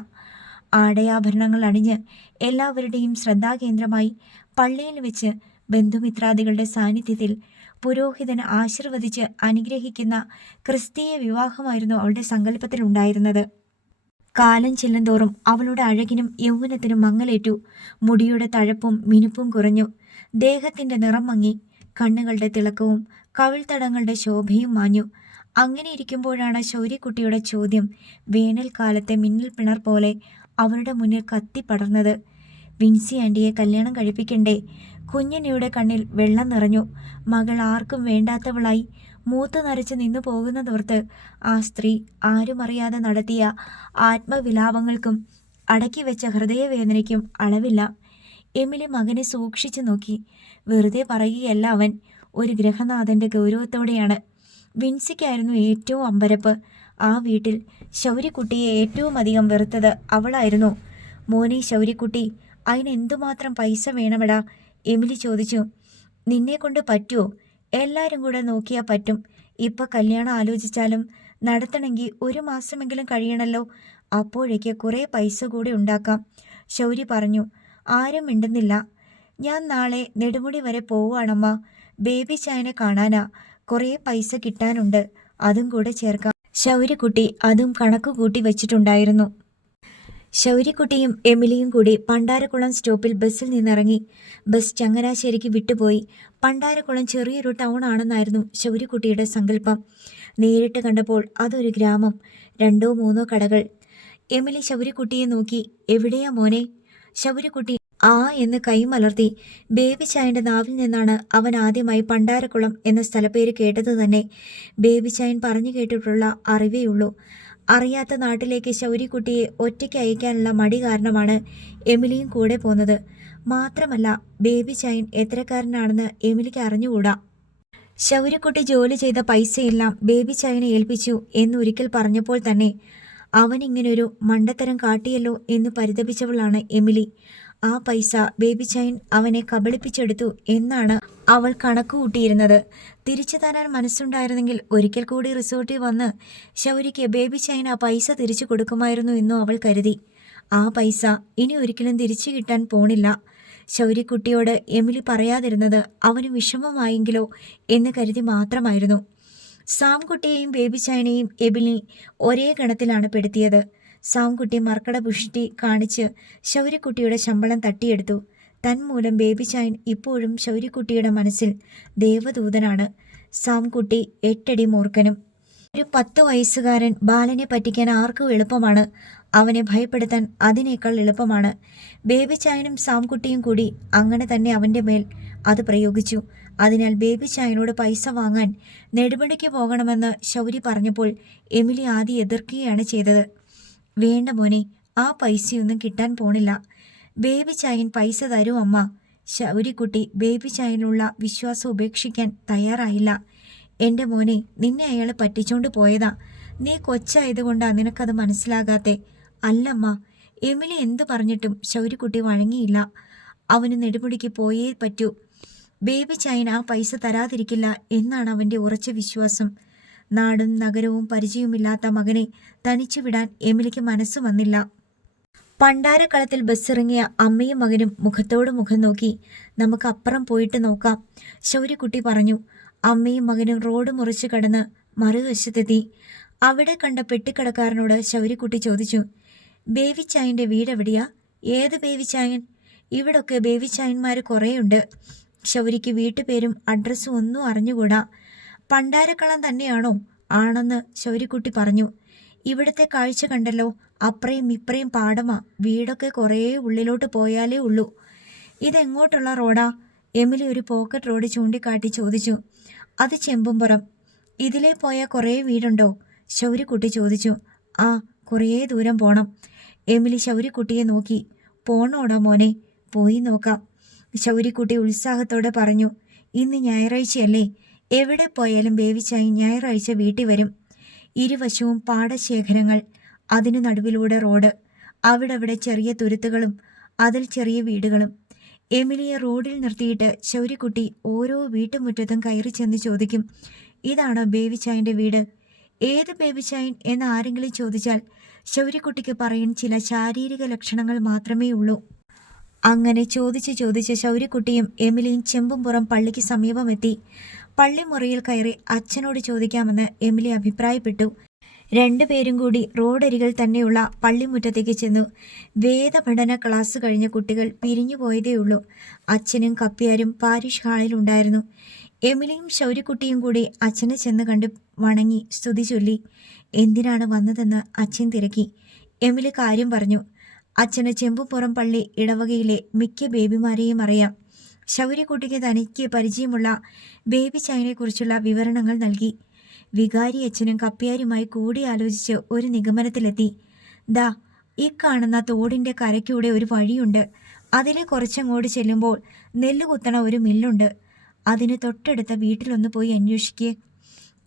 ആടയാഭരണങ്ങൾ അണിഞ്ഞ് എല്ലാവരുടെയും ശ്രദ്ധാകേന്ദ്രമായി പള്ളിയിൽ വെച്ച് ബന്ധുമിത്രാദികളുടെ സാന്നിധ്യത്തിൽ പുരോഹിതന് ആശീർവദിച്ച് അനുഗ്രഹിക്കുന്ന ക്രിസ്തീയ വിവാഹമായിരുന്നു അവളുടെ സങ്കല്പത്തിൽ ഉണ്ടായിരുന്നത്. കാലം ചെല്ലുന്തോറും അവളുടെ അഴകിനും യൗവനത്തിനും മങ്ങലേറ്റു. മുടിയുടെ തഴപ്പും മിനുപ്പും കുറഞ്ഞു. ദേഹത്തിൻ്റെ നിറം മങ്ങി. കണ്ണുകളുടെ തിളക്കവും കവിൾത്തടങ്ങളുടെ ശോഭയും മാഞ്ഞു. അങ്ങനെ ഇരിക്കുമ്പോഴാണ് ശൗര്യക്കുട്ടിയുടെ ചോദ്യം വേനൽക്കാലത്തെ മിന്നൽ പിണർ പോലെ അവരുടെ മുന്നിൽ കത്തിപ്പടർന്നത്. വിൻസി ആൻറ്റിയെ കല്യാണം കഴിപ്പിക്കണ്ടേ? കുഞ്ഞിനിയുടെ കണ്ണിൽ വെള്ളം നിറഞ്ഞു. മകൾ ആർക്കും വേണ്ടാത്തവളായി മൂത്ത് നരച്ച് നിന്നു പോകുന്നതോർത്ത് ആ സ്ത്രീ ആരും അറിയാതെ നടത്തിയ ആത്മവിലാപങ്ങൾക്കും അടക്കി വെച്ച ഹൃദയവേദനയ്ക്കും അളവില്ല. എമിലി മകനെ സൂക്ഷിച്ചു നോക്കി. വെറുതെ പറയുകയല്ല അവൻ, ഒരു ഗ്രഹനാഥൻ്റെ ഗൗരവത്തോടെയാണ്. വിൻസിക്കായിരുന്നു ഏറ്റവും അമ്പരപ്പ്. ആ വീട്ടിൽ ശൗര്യക്കുട്ടിയെ ഏറ്റവും അധികം വെറുത്തത് അവളായിരുന്നു. മോനെ ശൗര്യക്കുട്ടി, അതിനെന്തുമാത്രം പൈസ വേണമെടാ? എമിലി ചോദിച്ചു. നിന്നെ കൊണ്ട് പറ്റുമോ? എല്ലാവരും കൂടെ നോക്കിയാൽ പറ്റും. ഇപ്പം കല്യാണം ആലോചിച്ചാലും നടത്തണമെങ്കിൽ 1 മാസമെങ്കിലും കഴിയണമല്ലോ. അപ്പോഴേക്ക് കുറേ പൈസ കൂടി ഉണ്ടാക്കാം, ശൗരി പറഞ്ഞു. ആരും മിണ്ടുന്നില്ല. ഞാൻ നാളെ നെടുമുടി വരെ പോവുകയാണമ്മ. ബേബി ചായനെ കാണാനാ. കുറേ പൈസ കിട്ടാനുണ്ട്, അതും കൂടെ ചേർക്കാം. ശൗര്യക്കുട്ടി അതും കണക്ക് കൂട്ടി വച്ചിട്ടുണ്ടായിരുന്നു. ശൗര്യക്കുട്ടിയും എമിലിയും കൂടി പണ്ടാരക്കുളം സ്റ്റോപ്പിൽ ബസ്സിൽ നിന്നിറങ്ങി. ബസ് ചങ്ങനാശ്ശേരിക്ക് വിട്ടുപോയി. പണ്ടാരക്കുളം ചെറിയൊരു ടൗൺ ആണെന്നായിരുന്നു ശൗര്യക്കുട്ടിയുടെ സങ്കല്പം. നേരിട്ട് കണ്ടപ്പോൾ അതൊരു ഗ്രാമം. 2-3 കടകൾ. എമിലി ശൗര്യക്കുട്ടിയെ നോക്കി. എവിടെയാ മോനെ? ശൗര്യക്കുട്ടി ആ എന്ന് കൈമലർത്തി. ബേബി ചായൻ്റെ നാവിൽ നിന്നാണ് അവൻ ആദ്യമായി പണ്ടാരക്കുളം എന്ന സ്ഥലപ്പേര് കേട്ടത് തന്നെ. ബേബി ചായൻ പറഞ്ഞു കേട്ടിട്ടുള്ള അറിവേയുള്ളൂ. അറിയാത്ത നാട്ടിലേക്ക് ശൗര്യക്കുട്ടിയെ ഒറ്റയ്ക്ക് അയക്കാനുള്ള മടി കാരണമാണ് എമിലിയും കൂടെ പോന്നത്. മാത്രമല്ല, ബേബി ചായൻ എത്രക്കാരനാണെന്ന് എമിലിക്ക് അറിഞ്ഞുകൂടാ. ശൗര്യക്കുട്ടി ജോലി ചെയ്ത പൈസയെല്ലാം ബേബി ചായനെ ഏൽപ്പിച്ചു എന്നൊരിക്കൽ പറഞ്ഞപ്പോൾ തന്നെ അവനിങ്ങനൊരു മണ്ടത്തരം കാട്ടിയല്ലോ എന്ന് പരിതപിച്ചവളാണ് എമിലി. ആ പൈസ ബേബി ചൈൻ അവനെ കബളിപ്പിച്ചെടുത്തു എന്നാണ് അവൾ കണക്ക് കൂട്ടിയിരുന്നത്. തിരിച്ചു തരാൻ മനസ്സുണ്ടായിരുന്നെങ്കിൽ ഒരിക്കൽ കൂടി റിസോർട്ടിൽ വന്ന് ശൗര്യയ്ക്ക് ബേബി ചൈൻ ആ പൈസ തിരിച്ചു കൊടുക്കുമായിരുന്നു എന്നും അവൾ കരുതി. ആ പൈസ ഇനി ഒരിക്കലും തിരിച്ചു കിട്ടാൻ പോണില്ല. ശൗര്യക്കുട്ടിയോട് എമിലി പറയാതിരുന്നത് അവന് വിഷമമായെങ്കിലോ എന്ന് കരുതി മാത്രമായിരുന്നു. സാംകുട്ടിയെയും ബേബി ചൈനയെയും എമിലി ഒരേ ഗണത്തിലാണ് പെടുത്തിയത്. സാംകുട്ടി മർക്കട പുഷ്ടി കാണിച്ച് ശൗര്യക്കുട്ടിയുടെ ശമ്പളം തട്ടിയെടുത്തു. തന്മൂലം ബേബി ചൈൻ ഇപ്പോഴും ശൗര്യക്കുട്ടിയുടെ മനസ്സിൽ ദേവദൂതനാണ്. സാംകുട്ടി 8 അടി മൂർഖനും. ഒരു 10 വയസ്സുകാരൻ ബാലനെ പറ്റിക്കാൻ ആർക്കും എളുപ്പമാണ്. അവനെ ഭയപ്പെടുത്താൻ അതിനേക്കാൾ എളുപ്പമാണ്. ബേബി ചായനും സാംകുട്ടിയും കൂടി അങ്ങനെ തന്നെ അവൻ്റെ മേൽ അത് പ്രയോഗിച്ചു. അതിനാൽ ബേബി ചായനോട് പൈസ വാങ്ങാൻ നെടുമുടിക്ക് പോകണമെന്ന് ശൗരി പറഞ്ഞപ്പോൾ എമിലി ആദ്യം എതിർക്കുകയാണ് ചെയ്തത്. വേണ്ട മോനെ, ആ പൈസയൊന്നും കിട്ടാൻ പോണില്ല. ബേബി ചായൻ പൈസ തരൂ അമ്മ. ശൗരിക്കുട്ടി ബേബി ചായനുള്ള വിശ്വാസം ഉപേക്ഷിക്കാൻ തയ്യാറായില്ല. എൻ്റെ മോനെ, നിന്നെ അയാൾ പറ്റിച്ചോണ്ട് പോയതാ. നീ കൊച്ചായതുകൊണ്ടാ നിനക്കത് മനസ്സിലാകാത്തെ. അല്ലമ്മ. എമിലി എന്തു പറഞ്ഞിട്ടും ശൗരിക്കുട്ടി വഴങ്ങിയില്ല. അവന് നെടുമുടിക്ക് പോയേ പറ്റൂ. ബേബി ചായൻ ആ പൈസ തരാതിരിക്കില്ല എന്നാണ് അവൻ്റെ ഉറച്ച വിശ്വാസം. നാടും നഗരവും പരിചയമില്ലാത്ത മകനെ തനിച്ചു വിടാൻ എമിലിക്ക് മനസ്സ് വന്നില്ല. പണ്ടാരക്കളത്തിൽ ബസ്സിറങ്ങിയ അമ്മയും മകനും മുഖത്തോട് മുഖം നോക്കി. നമുക്ക് അപ്പുറം പോയിട്ട് നോക്കാം, ശൗരിക്കുട്ടി പറഞ്ഞു. അമ്മയും മകനും റോഡ് മുറിച്ച് കടന്ന് മറുവശത്തെത്തി. അവിടെ കണ്ട പെട്ടിക്കടക്കാരനോട് ശൗരിക്കുട്ടി ചോദിച്ചു, ബേബി ചായൻ്റെ വീടെവിടെയാ? ഏത് ബേബി ചായൻ? ഇവിടൊക്കെ ബേബി ചായന്മാർ കുറേയുണ്ട്. ശൗരിക്ക് വീട്ടുപേരും അഡ്രസ്സും ഒന്നും അറിഞ്ഞുകൂടാ. പണ്ടാരക്കളം തന്നെയാണോ? ആണെന്ന് ശൗരിക്കുട്ടി പറഞ്ഞു. ഇവിടുത്തെ കാഴ്ച കണ്ടല്ലോ, അപ്പറയും ഇപ്പറയും പാടമാ. വീടൊക്കെ കുറേ ഉള്ളിലോട്ട് പോയാലേ ഉള്ളൂ. ഇതെങ്ങോട്ടുള്ള റോഡാ? എമിലി ഒരു പോക്കറ്റ് റോഡ് ചൂണ്ടിക്കാട്ടി ചോദിച്ചു. അത് ചെമ്പുംപുറം. ഇതിലേ പോയാൽ കുറേ വീടുണ്ടോ? ശൗരിക്കുട്ടി ചോദിച്ചു. ആ, കുറേ ദൂരം പോണം. എമിലി ശൗരിക്കുട്ടിയെ നോക്കി. പോണോടാ മോനെ? പോയി നോക്കാം, ശൗരിക്കുട്ടി ഉത്സാഹത്തോടെ പറഞ്ഞു. ഇന്ന് ഞായറാഴ്ചയല്ലേ? എവിടെ പോയാലും ബേബി ചായൻ ഞായറാഴ്ച വീട്ടിൽ വരും. ഇരുവശവും പാടശേഖരങ്ങൾ, അതിനു നടുവിലൂടെ റോഡ്, അവിടവിടെ ചെറിയ തുരുത്തുകളും അതിൽ ചെറിയ വീടുകളും. എമിലിയെ റോഡിൽ നിർത്തിയിട്ട് ശൗരിക്കുട്ടി ഓരോ വീട്ടുമുറ്റത്തും കയറി ചെന്ന് ചോദിക്കും, ഇതാണോ ബേബി ചായൻ്റെ വീട്? ഏത് ബേബി ചായൻ എന്ന് ആരെങ്കിലും ചോദിച്ചാൽ ശൗരിക്കുട്ടിക്ക് പറയാൻ ചില ശാരീരിക ലക്ഷണങ്ങൾ മാത്രമേ ഉള്ളൂ. അങ്ങനെ ചോദിച്ച് ശൗരിക്കുട്ടിയും എമിലിയും ചെമ്പുംപുറം പള്ളിക്ക് സമീപമെത്തി. പള്ളിമുറിയിൽ കയറി അച്ഛനോട് ചോദിക്കാമെന്ന് എമിലി അഭിപ്രായപ്പെട്ടു. രണ്ടുപേരും കൂടി റോഡരികിൽ തന്നെയുള്ള പള്ളിമുറ്റത്തേക്ക് ചെന്നു. വേദപഠന ക്ലാസ് കഴിഞ്ഞ കുട്ടികൾ പിരിഞ്ഞുപോയതേയുള്ളൂ. അച്ഛനും കപ്പ്യാരും പാരിഷ് ഹാളിലുണ്ടായിരുന്നു. എമിലിയും ശൗരിക്കുട്ടിയും കൂടി അച്ഛനെ ചെന്ന് കണ്ട് വണങ്ങി സ്തുതി ചൊല്ലി. എന്തിനാണ് വന്നതെന്ന് അച്ഛൻ തിരക്കി. എമിലി കാര്യം പറഞ്ഞു. അച്ഛന് ചെമ്പുംപുറം പള്ളി ഇടവകയിലെ മിക്ക ബേബിമാരെയും അറിയാം. ശൗരിക്കുട്ടിക്ക് തനിക്ക് പരിചയമുള്ള ബേബി ചായനെക്കുറിച്ചുള്ള വിവരണങ്ങൾ നൽകി. വികാരി അച്ഛനും കപ്പ്യാരുമായി കൂടിയാലോചിച്ച് ഒരു നിഗമനത്തിലെത്തി. ദാ, ഈ കാണുന്ന തോടിൻ്റെ കരയ്ക്കൂടെ ഒരു വഴിയുണ്ട്. അതിലെ കുറച്ചങ്ങോട്ട് ചെല്ലുമ്പോൾ നെല്ലുകുത്തണ ഒരു മില്ലുണ്ട്. അതിന് തൊട്ടടുത്ത വീട്ടിലൊന്ന് പോയി അന്വേഷിക്കേ.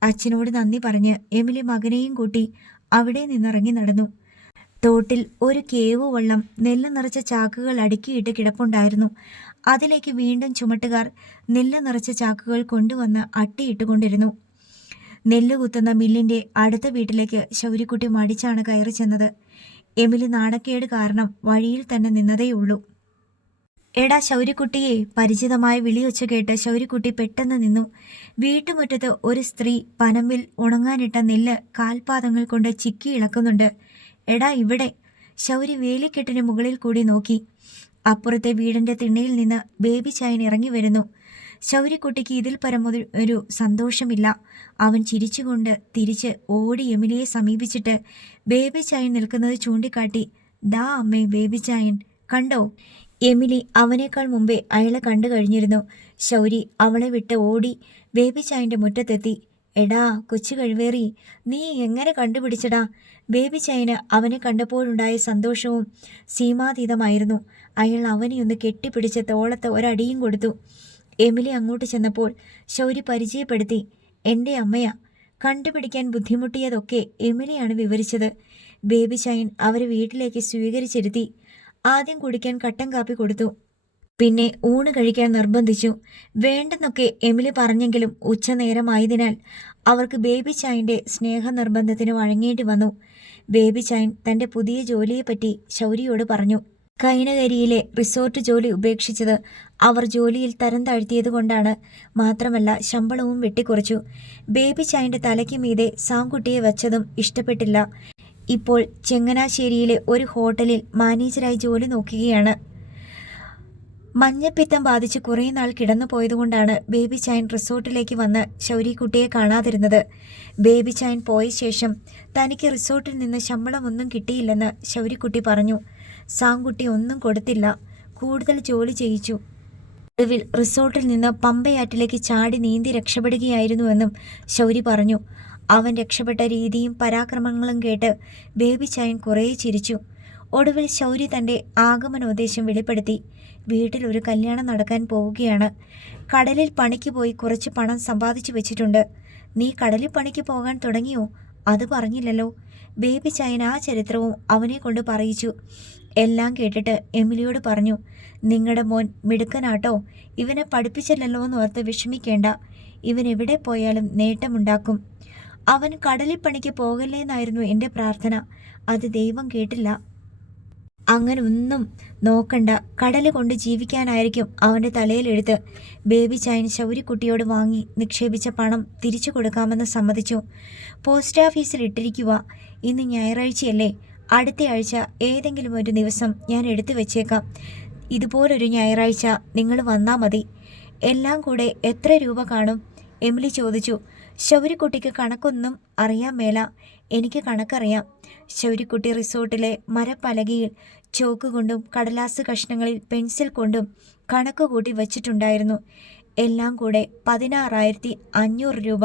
അച്ഛനോട് നന്ദി പറഞ്ഞ് എമിലി മകനെയും കൂട്ടി അവിടെ നിന്നിറങ്ങി നടന്നു. തോട്ടിൽ ഒരു കേവ് വള്ളം നെല്ല് നിറച്ച ചാക്കുകൾ അടുക്കിയിട്ട് കിടപ്പുണ്ടായിരുന്നു. അതിലേക്ക് വീണ്ടും ചുമട്ടുകാർ നെല്ല് നിറച്ച ചാക്കുകൾ കൊണ്ടുവന്ന് അട്ടിയിട്ടുകൊണ്ടിരുന്നു. നെല്ല് കുത്തുന്ന മില്ലിൻ്റെ അടുത്ത വീട്ടിലേക്ക് ശൗരിക്കുട്ടി മടിച്ചാണ് കയറി ചെന്നത്. എമിലി നാണക്കേട് കാരണം വഴിയിൽ തന്നെ നിന്നതേയുള്ളൂ. എടാ ശൗരിക്കുട്ടിയെ, പരിചിതമായ വിളിയൊച്ച കേട്ട് ശൗരിക്കുട്ടി പെട്ടെന്ന് നിന്നു. വീട്ടുമുറ്റത്ത് ഒരു സ്ത്രീ പനമ്പിൽ ഉണങ്ങാനിട്ട നെല്ല് കാൽപാദങ്ങൾ കൊണ്ട് ചിക്കി ഇളക്കുന്നുണ്ട്. എടാ ഇവിടെ. ശൗരി വേലിക്കെട്ടിന് മുകളിൽ കൂടി നോക്കി. അപ്പുറത്തെ വീടിൻ്റെ തിണ്ണയിൽ നിന്ന് ബേബി ചായൻ ഇറങ്ങി വരുന്നു. ശൗരിക്കുട്ടിക്ക് ഇതിൽ പരം ഒരു സന്തോഷമില്ല. അവൻ ചിരിച്ചുകൊണ്ട് തിരിച്ച് ഓടി എമിലിയെ സമീപിച്ചിട്ട് ബേബി ചായൻ നിൽക്കുന്നത് ചൂണ്ടിക്കാട്ടി. ദാ അമ്മേ ബേബി ചായൻ, കണ്ടോ? എമിലി അവനേക്കാൾ മുമ്പേ അയാളെ കണ്ടു കഴിഞ്ഞിരുന്നു. ശൗരി അവളെ വിട്ട് ഓടി ബേബി ചായൻ്റെ മുറ്റത്തെത്തി. എടാ കൊച്ചു കഴിവേറി, നീ എങ്ങനെ കണ്ടുപിടിച്ചടാ? ബേബി ചായന് അവനെ കണ്ടപ്പോഴുണ്ടായ സന്തോഷവും സീമാതീതമായിരുന്നു. അയാൾ അവനെ ഒന്ന് കെട്ടിപ്പിടിച്ച് തോളത്ത് ഒരടിയും കൊടുത്തു. എമിലി അങ്ങോട്ട് ചെന്നപ്പോൾ ശൗരി പരിചയപ്പെടുത്തി. എൻ്റെ അമ്മയാ. കണ്ടുപിടിക്കാൻ ബുദ്ധിമുട്ടിയതൊക്കെ എമിലിയാണ് വിവരിച്ചത്. ബേബി ചായൻ അവരെ വീട്ടിലേക്ക് സ്വീകരിച്ചിരുത്തി. ആദ്യം കുടിക്കാൻ കട്ടൻ കാപ്പി കൊടുത്തു. പിന്നെ ഊണ് കഴിക്കാൻ നിർബന്ധിച്ചു. വേണ്ടെന്നൊക്കെ എമിലി പറഞ്ഞെങ്കിലും ഉച്ചനേരമായതിനാൽ അവർക്ക് ബേബി ചായൻ്റെ സ്നേഹനിർബന്ധത്തിന് വഴങ്ങേണ്ടി വന്നു. ബേബി ചായൻ തൻ്റെ പുതിയ ജോലിയെപ്പറ്റി ശൗരിയോട് പറഞ്ഞു. കൈനകരിയിലെ റിസോർട്ട് ജോലി ഉപേക്ഷിച്ചത് അവർ ജോലിയിൽ തരം താഴ്ത്തിയത് കൊണ്ടാണ്. മാത്രമല്ല ശമ്പളവും വെട്ടിക്കുറച്ചു. ബേബി ചായൻ്റെ തലയ്ക്ക് മീതെ സാംകുട്ടിയെ വച്ചതും ഇഷ്ടപ്പെട്ടില്ല. ഇപ്പോൾ ചങ്ങനാശ്ശേരിയിലെ ഒരു ഹോട്ടലിൽ മാനേജരായി ജോലി നോക്കുകയാണ്. മഞ്ഞപ്പിത്തം ബാധിച്ച് കുറേ നാൾ കിടന്നു പോയതുകൊണ്ടാണ് ബേബി ചൈൻ റിസോർട്ടിലേക്ക് വന്ന് ശൗര്യക്കുട്ടിയെ കാണാതിരുന്നത്. ബേബി ചൈൻ പോയ ശേഷം തനിക്ക് റിസോർട്ടിൽ നിന്ന് ശമ്പളമൊന്നും കിട്ടിയില്ലെന്ന് ശൗര്യക്കുട്ടി പറഞ്ഞു. സാങ്കുട്ടി ഒന്നും കൊടുത്തില്ല, കൂടുതൽ ജോലി ചെയ്യിച്ചു. ഒടുവിൽ റിസോർട്ടിൽ നിന്ന് പമ്പയാറ്റിലേക്ക് ചാടി നീന്തി രക്ഷപ്പെടുകയായിരുന്നുവെന്നും ശൗരി പറഞ്ഞു. അവൻ രക്ഷപ്പെട്ട രീതിയും പരാക്രമങ്ങളും കേട്ട് ബേബി ചൈൻ കുറേ ചിരിച്ചു. ഒടുവിൽ ശൗരി തൻ്റെ ആഗമനോദ്ദേശം വെളിപ്പെടുത്തി. വീട്ടിൽ ഒരു കല്യാണം നടക്കാൻ പോവുകയാണ്. കടലിൽ പണിക്ക് പോയി കുറച്ച് പണം സമ്പാദിച്ചു വെച്ചിട്ടുണ്ട്. നീ കടലിൽ പണിക്ക് പോകാൻ തുടങ്ങിയോ? അത് പറഞ്ഞില്ലല്ലോ. ബേബി ചൈൻ ആ ചരിത്രവും അവനെ കൊണ്ട് പറയിച്ചു. എല്ലാം കേട്ടിട്ട് എമിലിയോട് പറഞ്ഞു, നിങ്ങളുടെ മോൻ മിടുക്കനാട്ടോ, ഇവനെ പഠിപ്പിച്ചില്ലല്ലോ എന്നോർത്ത് വിഷമിക്കേണ്ട. ഇവൻ എവിടെ പോയാലും നേട്ടമുണ്ടാക്കും. അവൻ കടലിൽ പണിക്ക് പോകല്ലേന്നായിരുന്നു എൻ്റെ പ്രാർത്ഥന. അത് ദൈവം കേട്ടില്ല. അങ്ങനെ ഒന്നും നോക്കണ്ട, കടല് കൊണ്ട് ജീവിക്കാനായിരിക്കും അവൻ്റെ തലയിലെഴുത്ത്. ബേബി ചൈൻ ശൗര്യക്കുട്ടിയോട് വാങ്ങി നിക്ഷേപിച്ച പണം തിരിച്ചു കൊടുക്കാമെന്ന് സമ്മതിച്ചു. പോസ്റ്റ് ഓഫീസിൽ ഇട്ടിരിക്കുക. ഇന്ന് ഞായറാഴ്ചയല്ലേ, അടുത്ത ആഴ്ച ഏതെങ്കിലും ഒരു ദിവസം ഞാൻ എടുത്തു വെച്ചേക്കാം. ഇതുപോലൊരു ഞായറാഴ്ച നിങ്ങൾ വന്നാൽ മതി. എല്ലാം കൂടെ എത്ര രൂപ കാണും? എമിലി ചോദിച്ചു. ശൗര്യക്കുട്ടിക്ക് കണക്കൊന്നും അറിയാൻ മേല. എനിക്ക് കണക്കറിയാം. ശൗര്യക്കുട്ടി റിസോർട്ടിലെ മരപ്പലകയിൽ ചോക്ക് കൊണ്ടും കടലാസ് കഷ്ണങ്ങളിൽ പെൻസിൽ കൊണ്ടും കണക്ക് കൂട്ടി വച്ചിട്ടുണ്ടായിരുന്നു. എല്ലാം കൂടെ 16,500 രൂപ.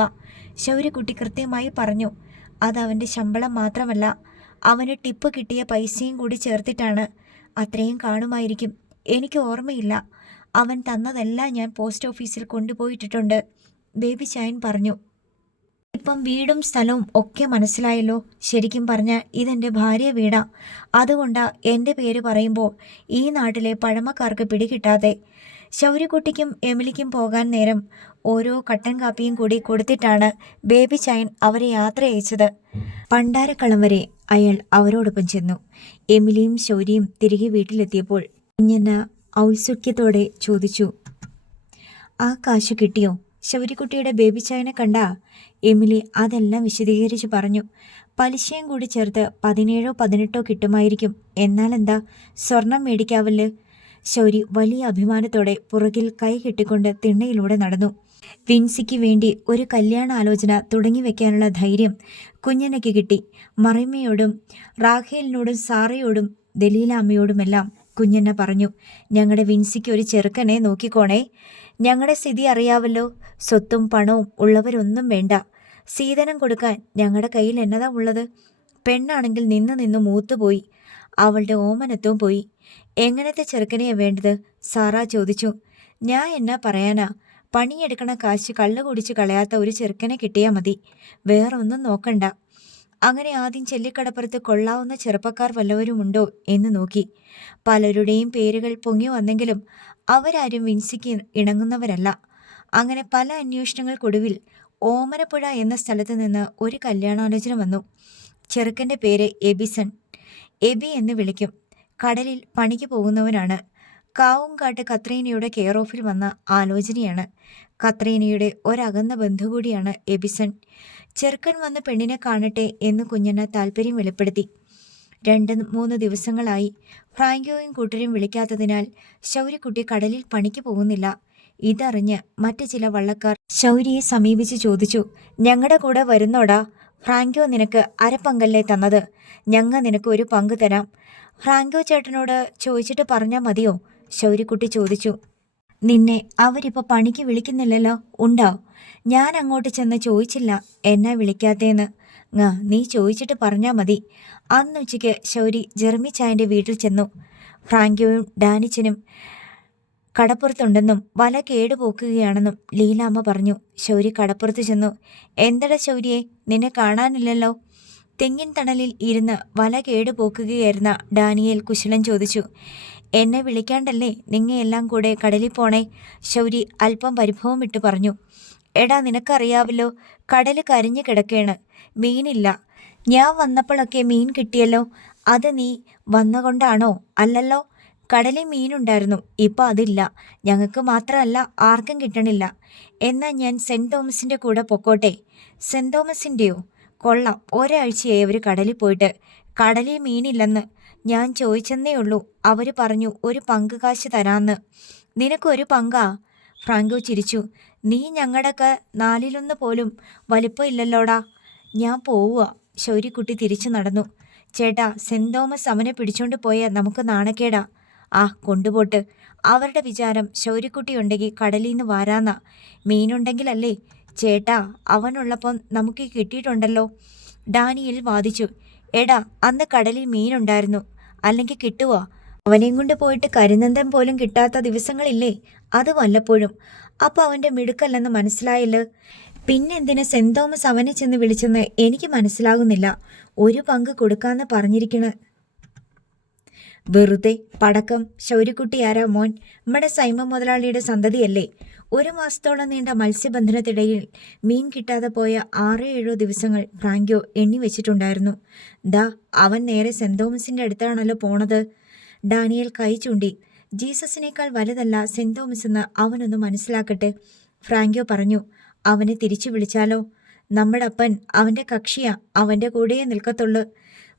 ശൗര്യക്കുട്ടി കൃത്യമായി പറഞ്ഞു. അതവൻ്റെ ശമ്പളം മാത്രമല്ല, അവന് ടിപ്പ് കിട്ടിയ പൈസയും കൂടി ചേർത്തിട്ടാണ്. അത്രയും കാണുമായിരിക്കും. എനിക്ക് ഓർമ്മയില്ല. അവൻ തന്നതെല്ലാം ഞാൻ പോസ്റ്റ് ഓഫീസിൽ കൊണ്ടുപോയിട്ടിട്ടുണ്ട്, ബേബി ചൈൻ പറഞ്ഞു. ഇപ്പം വീടും സ്ഥലവും ഒക്കെ മനസ്സിലായല്ലോ. ശരിക്കും പറഞ്ഞാൽ ഇതെൻ്റെ ഭാര്യ വീടാ. അതുകൊണ്ടാ എൻ്റെ പേര് പറയുമ്പോൾ ഈ നാട്ടിലെ പഴമക്കാർക്ക് പിടികിട്ടാതെ. ശൗര്യക്കുട്ടിക്കും എമിലിക്കും പോകാൻ നേരം ഓരോ കട്ടൻ കാപ്പിയും കൂടി കൊടുത്തിട്ടാണ് ബേബി ചൈൻ അവരെ യാത്ര അയച്ചത്. പണ്ടാരക്കളം വരെ അയാൾ അവരോടൊപ്പം ചെന്നു. എമിലിയും ശൗര്യയും തിരികെ വീട്ടിലെത്തിയപ്പോൾ കുഞ്ഞന്ന ഔത്സുക്യത്തോടെ ചോദിച്ചു, ആ കാശ് കിട്ടിയോ? ശൗര്യക്കുട്ടിയുടെ ബേബി ചൈനെ കണ്ടാ? എമിലി അതെല്ലാം വിശദീകരിച്ച് പറഞ്ഞു. പലിശയും കൂടി ചേർത്ത് 17-18 കിട്ടുമായിരിക്കും. എന്നാലെന്താ, സ്വർണം മേടിക്കാവല്ലോ. ശൗരി വലിയ അഭിമാനത്തോടെ പുറകിൽ കൈ കെട്ടിക്കൊണ്ട് തിണ്ണയിലൂടെ നടന്നു. വിൻസിക്ക് വേണ്ടി ഒരു കല്യാണാലോചന തുടങ്ങി വെക്കാനുള്ള ധൈര്യം കുഞ്ഞനയ്ക്ക് കിട്ടി. മറിയമ്മയോടും റാഖേലിനോടും സാറയോടും ദലീല അമ്മയോടുമെല്ലാം കുഞ്ഞന്ന പറഞ്ഞു, ഞങ്ങളുടെ വിൻസിക്ക് ഒരു ചെറുക്കനെ നോക്കിക്കോണേ. ഞങ്ങളുടെ സ്ഥിതി അറിയാവല്ലോ. സ്വത്തും പണവും ഉള്ളവരൊന്നും വേണ്ട. സീതനം കൊടുക്കാൻ ഞങ്ങളുടെ കയ്യിൽ എന്നതാ ഉള്ളത്? പെണ്ണാണെങ്കിൽ നിന്ന് മൂത്തുപോയി. അവളുടെ ഓമനത്വം പോയി. എങ്ങനത്തെ ചെറുക്കനെയാ വേണ്ടത്? സാറ ചോദിച്ചു. ഞാൻ എന്നാ പറയാനാ, പണിയെടുക്കണ കാശ് കള്ളു കുടിച്ച് കളയാത്ത ഒരു ചെറുക്കനെ കിട്ടിയാൽ മതി. വേറൊന്നും നോക്കണ്ട. അങ്ങനെ ആദ്യം ചെല്ലിക്കടപ്പുറത്ത് കൊള്ളാവുന്ന ചെറുപ്പക്കാർ വല്ലവരുമുണ്ടോ എന്ന് നോക്കി. പലരുടെയും പേരുകൾ പൊങ്ങി വന്നെങ്കിലും അവരാരും വിൻസിക്ക് ഇണങ്ങുന്നവരല്ല. അങ്ങനെ പല അന്വേഷണങ്ങൾക്കൊടുവിൽ ഓമനപ്പുഴ എന്ന സ്ഥലത്ത് നിന്ന് ഒരു കല്യാണാലോചന വന്നു. ചെറുക്കൻ്റെ പേര് എബിസൺ. എബി എന്ന് വിളിക്കും. കടലിൽ പണിക്ക് പോകുന്നവനാണ്. കാവുംകാട്ട് കത്രീനയുടെ കെയർ ഓഫിൽ വന്ന ആലോചനയാണ്. കത്രീനയുടെ ഒരകന്ന ബന്ധു കൂടിയാണ് എബിസൺ. ചെറുക്കൻ വന്ന് പെണ്ണിനെ കാണട്ടെ എന്ന് കുഞ്ഞന്ന താല്പര്യം വെളിപ്പെടുത്തി. 2-3 ദിവസങ്ങളായി ഫ്രാങ്കോയും കൂട്ടരും വിളിക്കാത്തതിനാൽ ശൗര്യക്കുട്ടി കടലിൽ പണിക്ക് പോകുന്നില്ല. ഇതറിഞ്ഞ് മറ്റ് ചില വള്ളക്കാർ ശൗര്യയെ സമീപിച്ച് ചോദിച്ചു, ഞങ്ങളുടെ കൂടെ വരുന്നോടാ? ഫ്രാങ്കോ നിനക്ക് അരപ്പങ്കല്ലേ തന്നത്? ഞങ്ങൾ നിനക്ക് ഒരു പങ്ക് തരാം. ഫ്രാങ്കോ ചേട്ടനോട് ചോദിച്ചിട്ട് പറഞ്ഞാൽ മതിയോ? ശൗര്യക്കുട്ടി ചോദിച്ചു. നിന്നെ അവരിപ്പോൾ പണിക്ക് വിളിക്കുന്നില്ലല്ലോ, ഉണ്ടോ? ഞാൻ അങ്ങോട്ട് ചെന്ന് ചോദിച്ചില്ല എന്നാ വിളിക്കാത്തേന്ന്. നീ ചോദിച്ചിട്ട് പറഞ്ഞാൽ മതി. അന്നുച്ചയ്ക്ക് ശൗരി ജെർമി ചായൻ്റെ വീട്ടിൽ ചെന്നു. ഫ്രാങ്കോയും ഡാനിച്ചനും കടപ്പുറത്തുണ്ടെന്നും വല കേടുപോക്കുകയാണെന്നും ലീലാമ്മ പറഞ്ഞു. ശൗരി കടപ്പുറത്ത് ചെന്നു. എന്തടാ ശൗരിയെ, നിന്നെ കാണാനില്ലല്ലോ? തെങ്ങിൻ തണലിൽ ഇരുന്ന് വല കേടുപോക്കുകയായിരുന്ന ഡാനിയേൽ കുശലൻ ചോദിച്ചു. എന്നെ വിളിക്കാണ്ടല്ലേ നിങ്ങയെല്ലാം കൂടെ കടലിൽ പോണേ? ശൗരി അല്പം പരിഭവം ഇട്ട് പറഞ്ഞു. എടാ, നിനക്കറിയാവല്ലോ, കടല് കരിഞ്ഞു കിടക്കേണ്, മീനില്ല. ഞാൻ വന്നപ്പോഴൊക്കെ മീൻ കിട്ടിയല്ലോ. അത് നീ വന്നുകൊണ്ടാണോ? അല്ലല്ലോ, കടലിൽ മീനുണ്ടായിരുന്നു, ഇപ്പം അതില്ല. ഞങ്ങൾക്ക് മാത്രമല്ല, ആർക്കും കിട്ടണില്ല. എന്നാൽ ഞാൻ സെൻറ്റ് തോമസിൻ്റെ കൂടെ പൊക്കോട്ടെ? സെൻറ്റ് തോമസിൻ്റെയോ? കൊള്ളാം, ഒരാഴ്ചയായി അവർ കടലിൽ പോയിട്ട്. കടലിൽ മീനില്ലെന്ന് ഞാൻ ചോദിച്ചെന്നേ ഉള്ളൂ. അവർ പറഞ്ഞു ഒരു പങ്ക് കാശ് തരാമെന്ന്. നിനക്കൊരു പങ്കാ? ഫ്രാങ്കോ ചിരിച്ചു. നീ ഞങ്ങളുടെയൊക്കെ 4/1 പോലും വലിപ്പം ഇല്ലല്ലോടാ. ഞാൻ പോവുക. ശൗര്യക്കുട്ടി തിരിച്ചു നടന്നു. ചേട്ടാ, സെന്റ് തോമസ് അവനെ പിടിച്ചോണ്ട് പോയ നമുക്ക് നാണക്കേടാ. ആ കൊണ്ടുപോട്ട്. അവരുടെ വിചാരം ശൗര്യക്കുട്ടി ഉണ്ടെങ്കിൽ കടലിന്ന് വാരാന്നാ. മീനുണ്ടെങ്കിലല്ലേ. ചേട്ടാ, അവനുള്ളപ്പം നമുക്ക് കിട്ടിയിട്ടുണ്ടല്ലോ. ഡാനിയൽ വാദിച്ചു. എടാ, അന്ന് കടലിൽ മീനുണ്ടായിരുന്നു. അല്ലെങ്കിൽ കിട്ടുവോ? അവനെയും കൊണ്ട് പോയിട്ട് കരിനന്തൻ പോലും കിട്ടാത്ത ദിവസങ്ങളില്ലേ? അത് വല്ലപ്പോഴും. അപ്പൊ അവന്റെ മിടുക്കല്ലെന്ന് മനസ്സിലായല്ലോ. പിന്നെന്തിന് സെന്റ് തോമസ് അവനെ ചെന്ന് വിളിച്ചെന്ന് എനിക്ക് മനസ്സിലാകുന്നില്ല. ഒരു പങ്ക് കൊടുക്കാന്ന് പറഞ്ഞിരിക്കണ. വെറുതെ പടക്കം. ശൗര്യക്കുട്ടി ആരാ മോൻ? നമ്മുടെ സൈമ മുതലാളിയുടെ സന്തതിയല്ലേ? 1 മാസത്തോളം നീണ്ട മത്സ്യബന്ധനത്തിനിടയിൽ മീൻ കിട്ടാതെ പോയ 6-7 ദിവസങ്ങൾ ഫ്രാങ്കോ എണ്ണി വെച്ചിട്ടുണ്ടായിരുന്നു. ദാ അവൻ നേരെ സെന്റ് തോമസിന്റെ അടുത്താണല്ലോ പോണത്. ഡാനിയൽ കൈ ചൂണ്ടി. ജീസസിനേക്കാൾ വലുതല്ല സെന്റ് തോമസ് എന്ന് അവനൊന്ന് മനസ്സിലാക്കട്ടെ, ഫ്രാങ്കോ പറഞ്ഞു. അവനെ തിരിച്ചു വിളിച്ചാലോ? നമ്മുടെ അപ്പൻ അവന്റെ കക്ഷിയാ. അവന്റെ കൂടെയേ നിൽക്കത്തുള്ളു.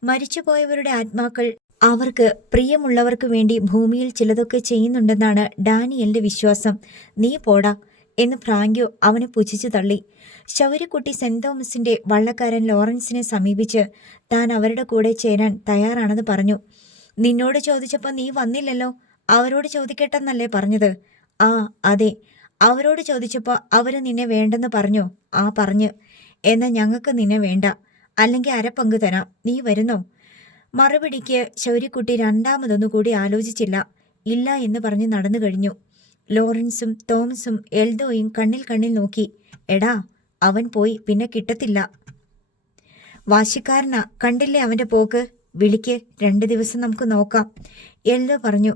മരിച്ചുപോയവരുടെ ആത്മാക്കൾ അവർക്ക് പ്രിയമുള്ളവർക്ക് വേണ്ടി ഭൂമിയിൽ ചിലതൊക്കെ ചെയ്യുന്നുണ്ടെന്നാണ് ഡാനിയലിന്റെ വിശ്വാസം. നീ പോടാ എന്ന് ഫ്രാങ്കോ അവനെ പുച്ഛിച്ചു തള്ളി. ശൗര്യക്കുട്ടി സെന്റ് തോമസിന്റെ വള്ളക്കാരൻ ലോറൻസിനെ സമീപിച്ച് താൻ അവരുടെ കൂടെ ചേരാൻ തയ്യാറാണെന്ന് പറഞ്ഞു. നിന്നോട് ചോദിച്ചപ്പോൾ നീ വന്നില്ലല്ലോ. അവരോട് ചോദിക്കട്ടെന്നല്ലേ പറഞ്ഞത്? ആ അതെ, അവരോട് ചോദിച്ചപ്പോൾ അവര് നിന്നെ വേണ്ടെന്ന് പറഞ്ഞോ? ആ പറഞ്ഞു. എന്നാൽ ഞങ്ങൾക്ക് നിന്നെ വേണ്ട. അല്ലെങ്കിൽ അരപ്പങ്ക് തരാം. നീ വരുന്നോ? മറുപടിക്ക് ശൗര്യക്കുട്ടി രണ്ടാമതൊന്നു കൂടി ആലോചിച്ചില്ല. ഇല്ല എന്ന് പറഞ്ഞ് നടന്നു കഴിഞ്ഞു. ലോറൻസും തോമസും എൽദോയും കണ്ണിൽ നോക്കി. എടാ, അവൻ പോയി പിന്നെ കിട്ടത്തില്ല. വാശിക്കാരനാ. കണ്ടില്ലേ അവന്റെ പോക്ക്? വിളിക്ക്. 2 ദിവസം നമുക്ക് നോക്കാം. എൽദോ പറഞ്ഞു.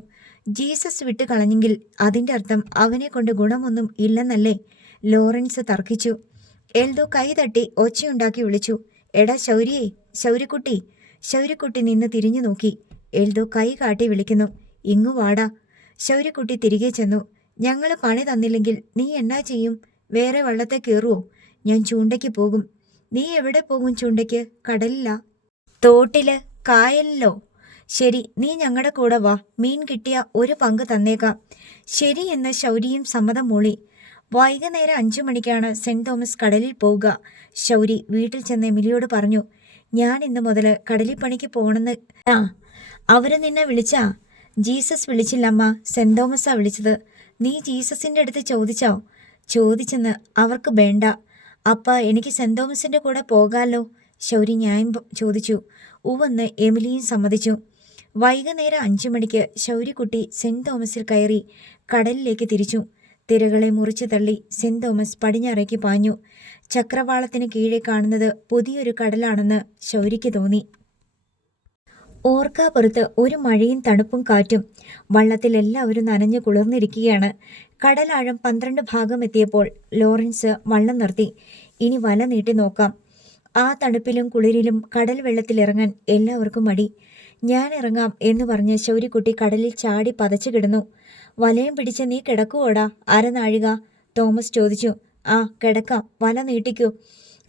ജീസസ് വിട്ട് കളഞ്ഞെങ്കിൽ അതിൻ്റെ അർത്ഥം അവനെ കൊണ്ട് ഗുണമൊന്നും ഇല്ലെന്നല്ലേ? ലോറൻസ് തർക്കിച്ചു. എൽദോ കൈ തട്ടി ഒച്ചയുണ്ടാക്കി വിളിച്ചു. എടാ ശൗര്യേ, ശൗര്യക്കുട്ടി. ശൗര്യക്കുട്ടി നിന്ന് തിരിഞ്ഞു നോക്കി. എൽദോ കൈ കാട്ടി വിളിക്കുന്നു. ഇങ്ങു വാടാ. ശൗര്യക്കുട്ടി തിരികെ ചെന്നു. ഞങ്ങൾ പണി തന്നില്ലെങ്കിൽ നീ എന്നാ ചെയ്യും? വേറെ വള്ളത്തെ കയറുവോ? ഞാൻ ചൂണ്ടയ്ക്ക് പോകും. നീ എവിടെ പോകും? ചൂണ്ടയ്ക്ക്? കടലില്ല. തോട്ടില്? കായലിലോ? ശരി, നീ ഞങ്ങളുടെ കൂടെ വാ. മീൻ കിട്ടിയ 1 പങ്ക് തന്നേക്കാം. ശരി എന്ന് ശൗരിയും സമ്മതം മൂളി. വൈകുന്നേരം 5 മണിക്കാണ് സെന്റ് തോമസ് കടലിൽ പോവുക. ശൗരി വീട്ടിൽ ചെന്ന് എമിലിയോട് പറഞ്ഞു. ഞാൻ ഇന്ന് മുതൽ കടലിൽ പണിക്ക് പോകണമെന്ന്. ആ, അവര് നിന്നെ വിളിച്ചാ? ജീസസ് വിളിച്ചില്ലമ്മ, സെന്റ് തോമസാ വിളിച്ചത്. നീ ജീസസിന്റെ അടുത്ത് ചോദിച്ചോ? ചോദിച്ചെന്ന് അവർക്ക് വേണ്ട. അപ്പ എനിക്ക് സെന്റ് തോമസിന്റെ കൂടെ പോകാമല്ലോ? ശൗരി ന്യായം ചോദിച്ചു. ഉവെന്ന് എമിലിയും സമ്മതിച്ചു. വൈകുന്നേരം 5 മണിക്ക് ശൗര്യക്കുട്ടി സെന്റ് തോമസിൽ കയറി കടലിലേക്ക് തിരിച്ചു. തിരകളെ മുറിച്ചു തള്ളി സെന്റ് തോമസ് പടിഞ്ഞാറേക്ക് പാഞ്ഞു. ചക്രവാളത്തിന് കീഴെ കാണുന്നത് പുതിയൊരു കടലാണെന്ന് ശൗര്യയ്ക്ക് തോന്നി. ഓർക്കാപ്പുറത്ത് ഒരു മഴയും തണുപ്പും കാറ്റും. വള്ളത്തിൽ എല്ലാവരും നനഞ്ഞു കുളിർന്നിരിക്കുകയാണ്. കടലാഴം 12 ഭാഗം എത്തിയപ്പോൾ ലോറൻസ് വള്ളം നിർത്തി. ഇനി വല നീട്ടി നോക്കാം. ആ തണുപ്പിലും കുളിരിലും കടൽ വെള്ളത്തിലിറങ്ങാൻ എല്ലാവർക്കും മടി. ഞാൻ ഇറങ്ങാം എന്ന് പറഞ്ഞ് ശൗര്യക്കുട്ടി കടലിൽ ചാടി പതച്ചു കിടന്നു. വലയം പിടിച്ച് നീ കിടക്കുവോടാ? 1/2 നാഴിക, തോമസ് ചോദിച്ചു. ആ കിടക്കാം. വല നീട്ടിക്കൂ,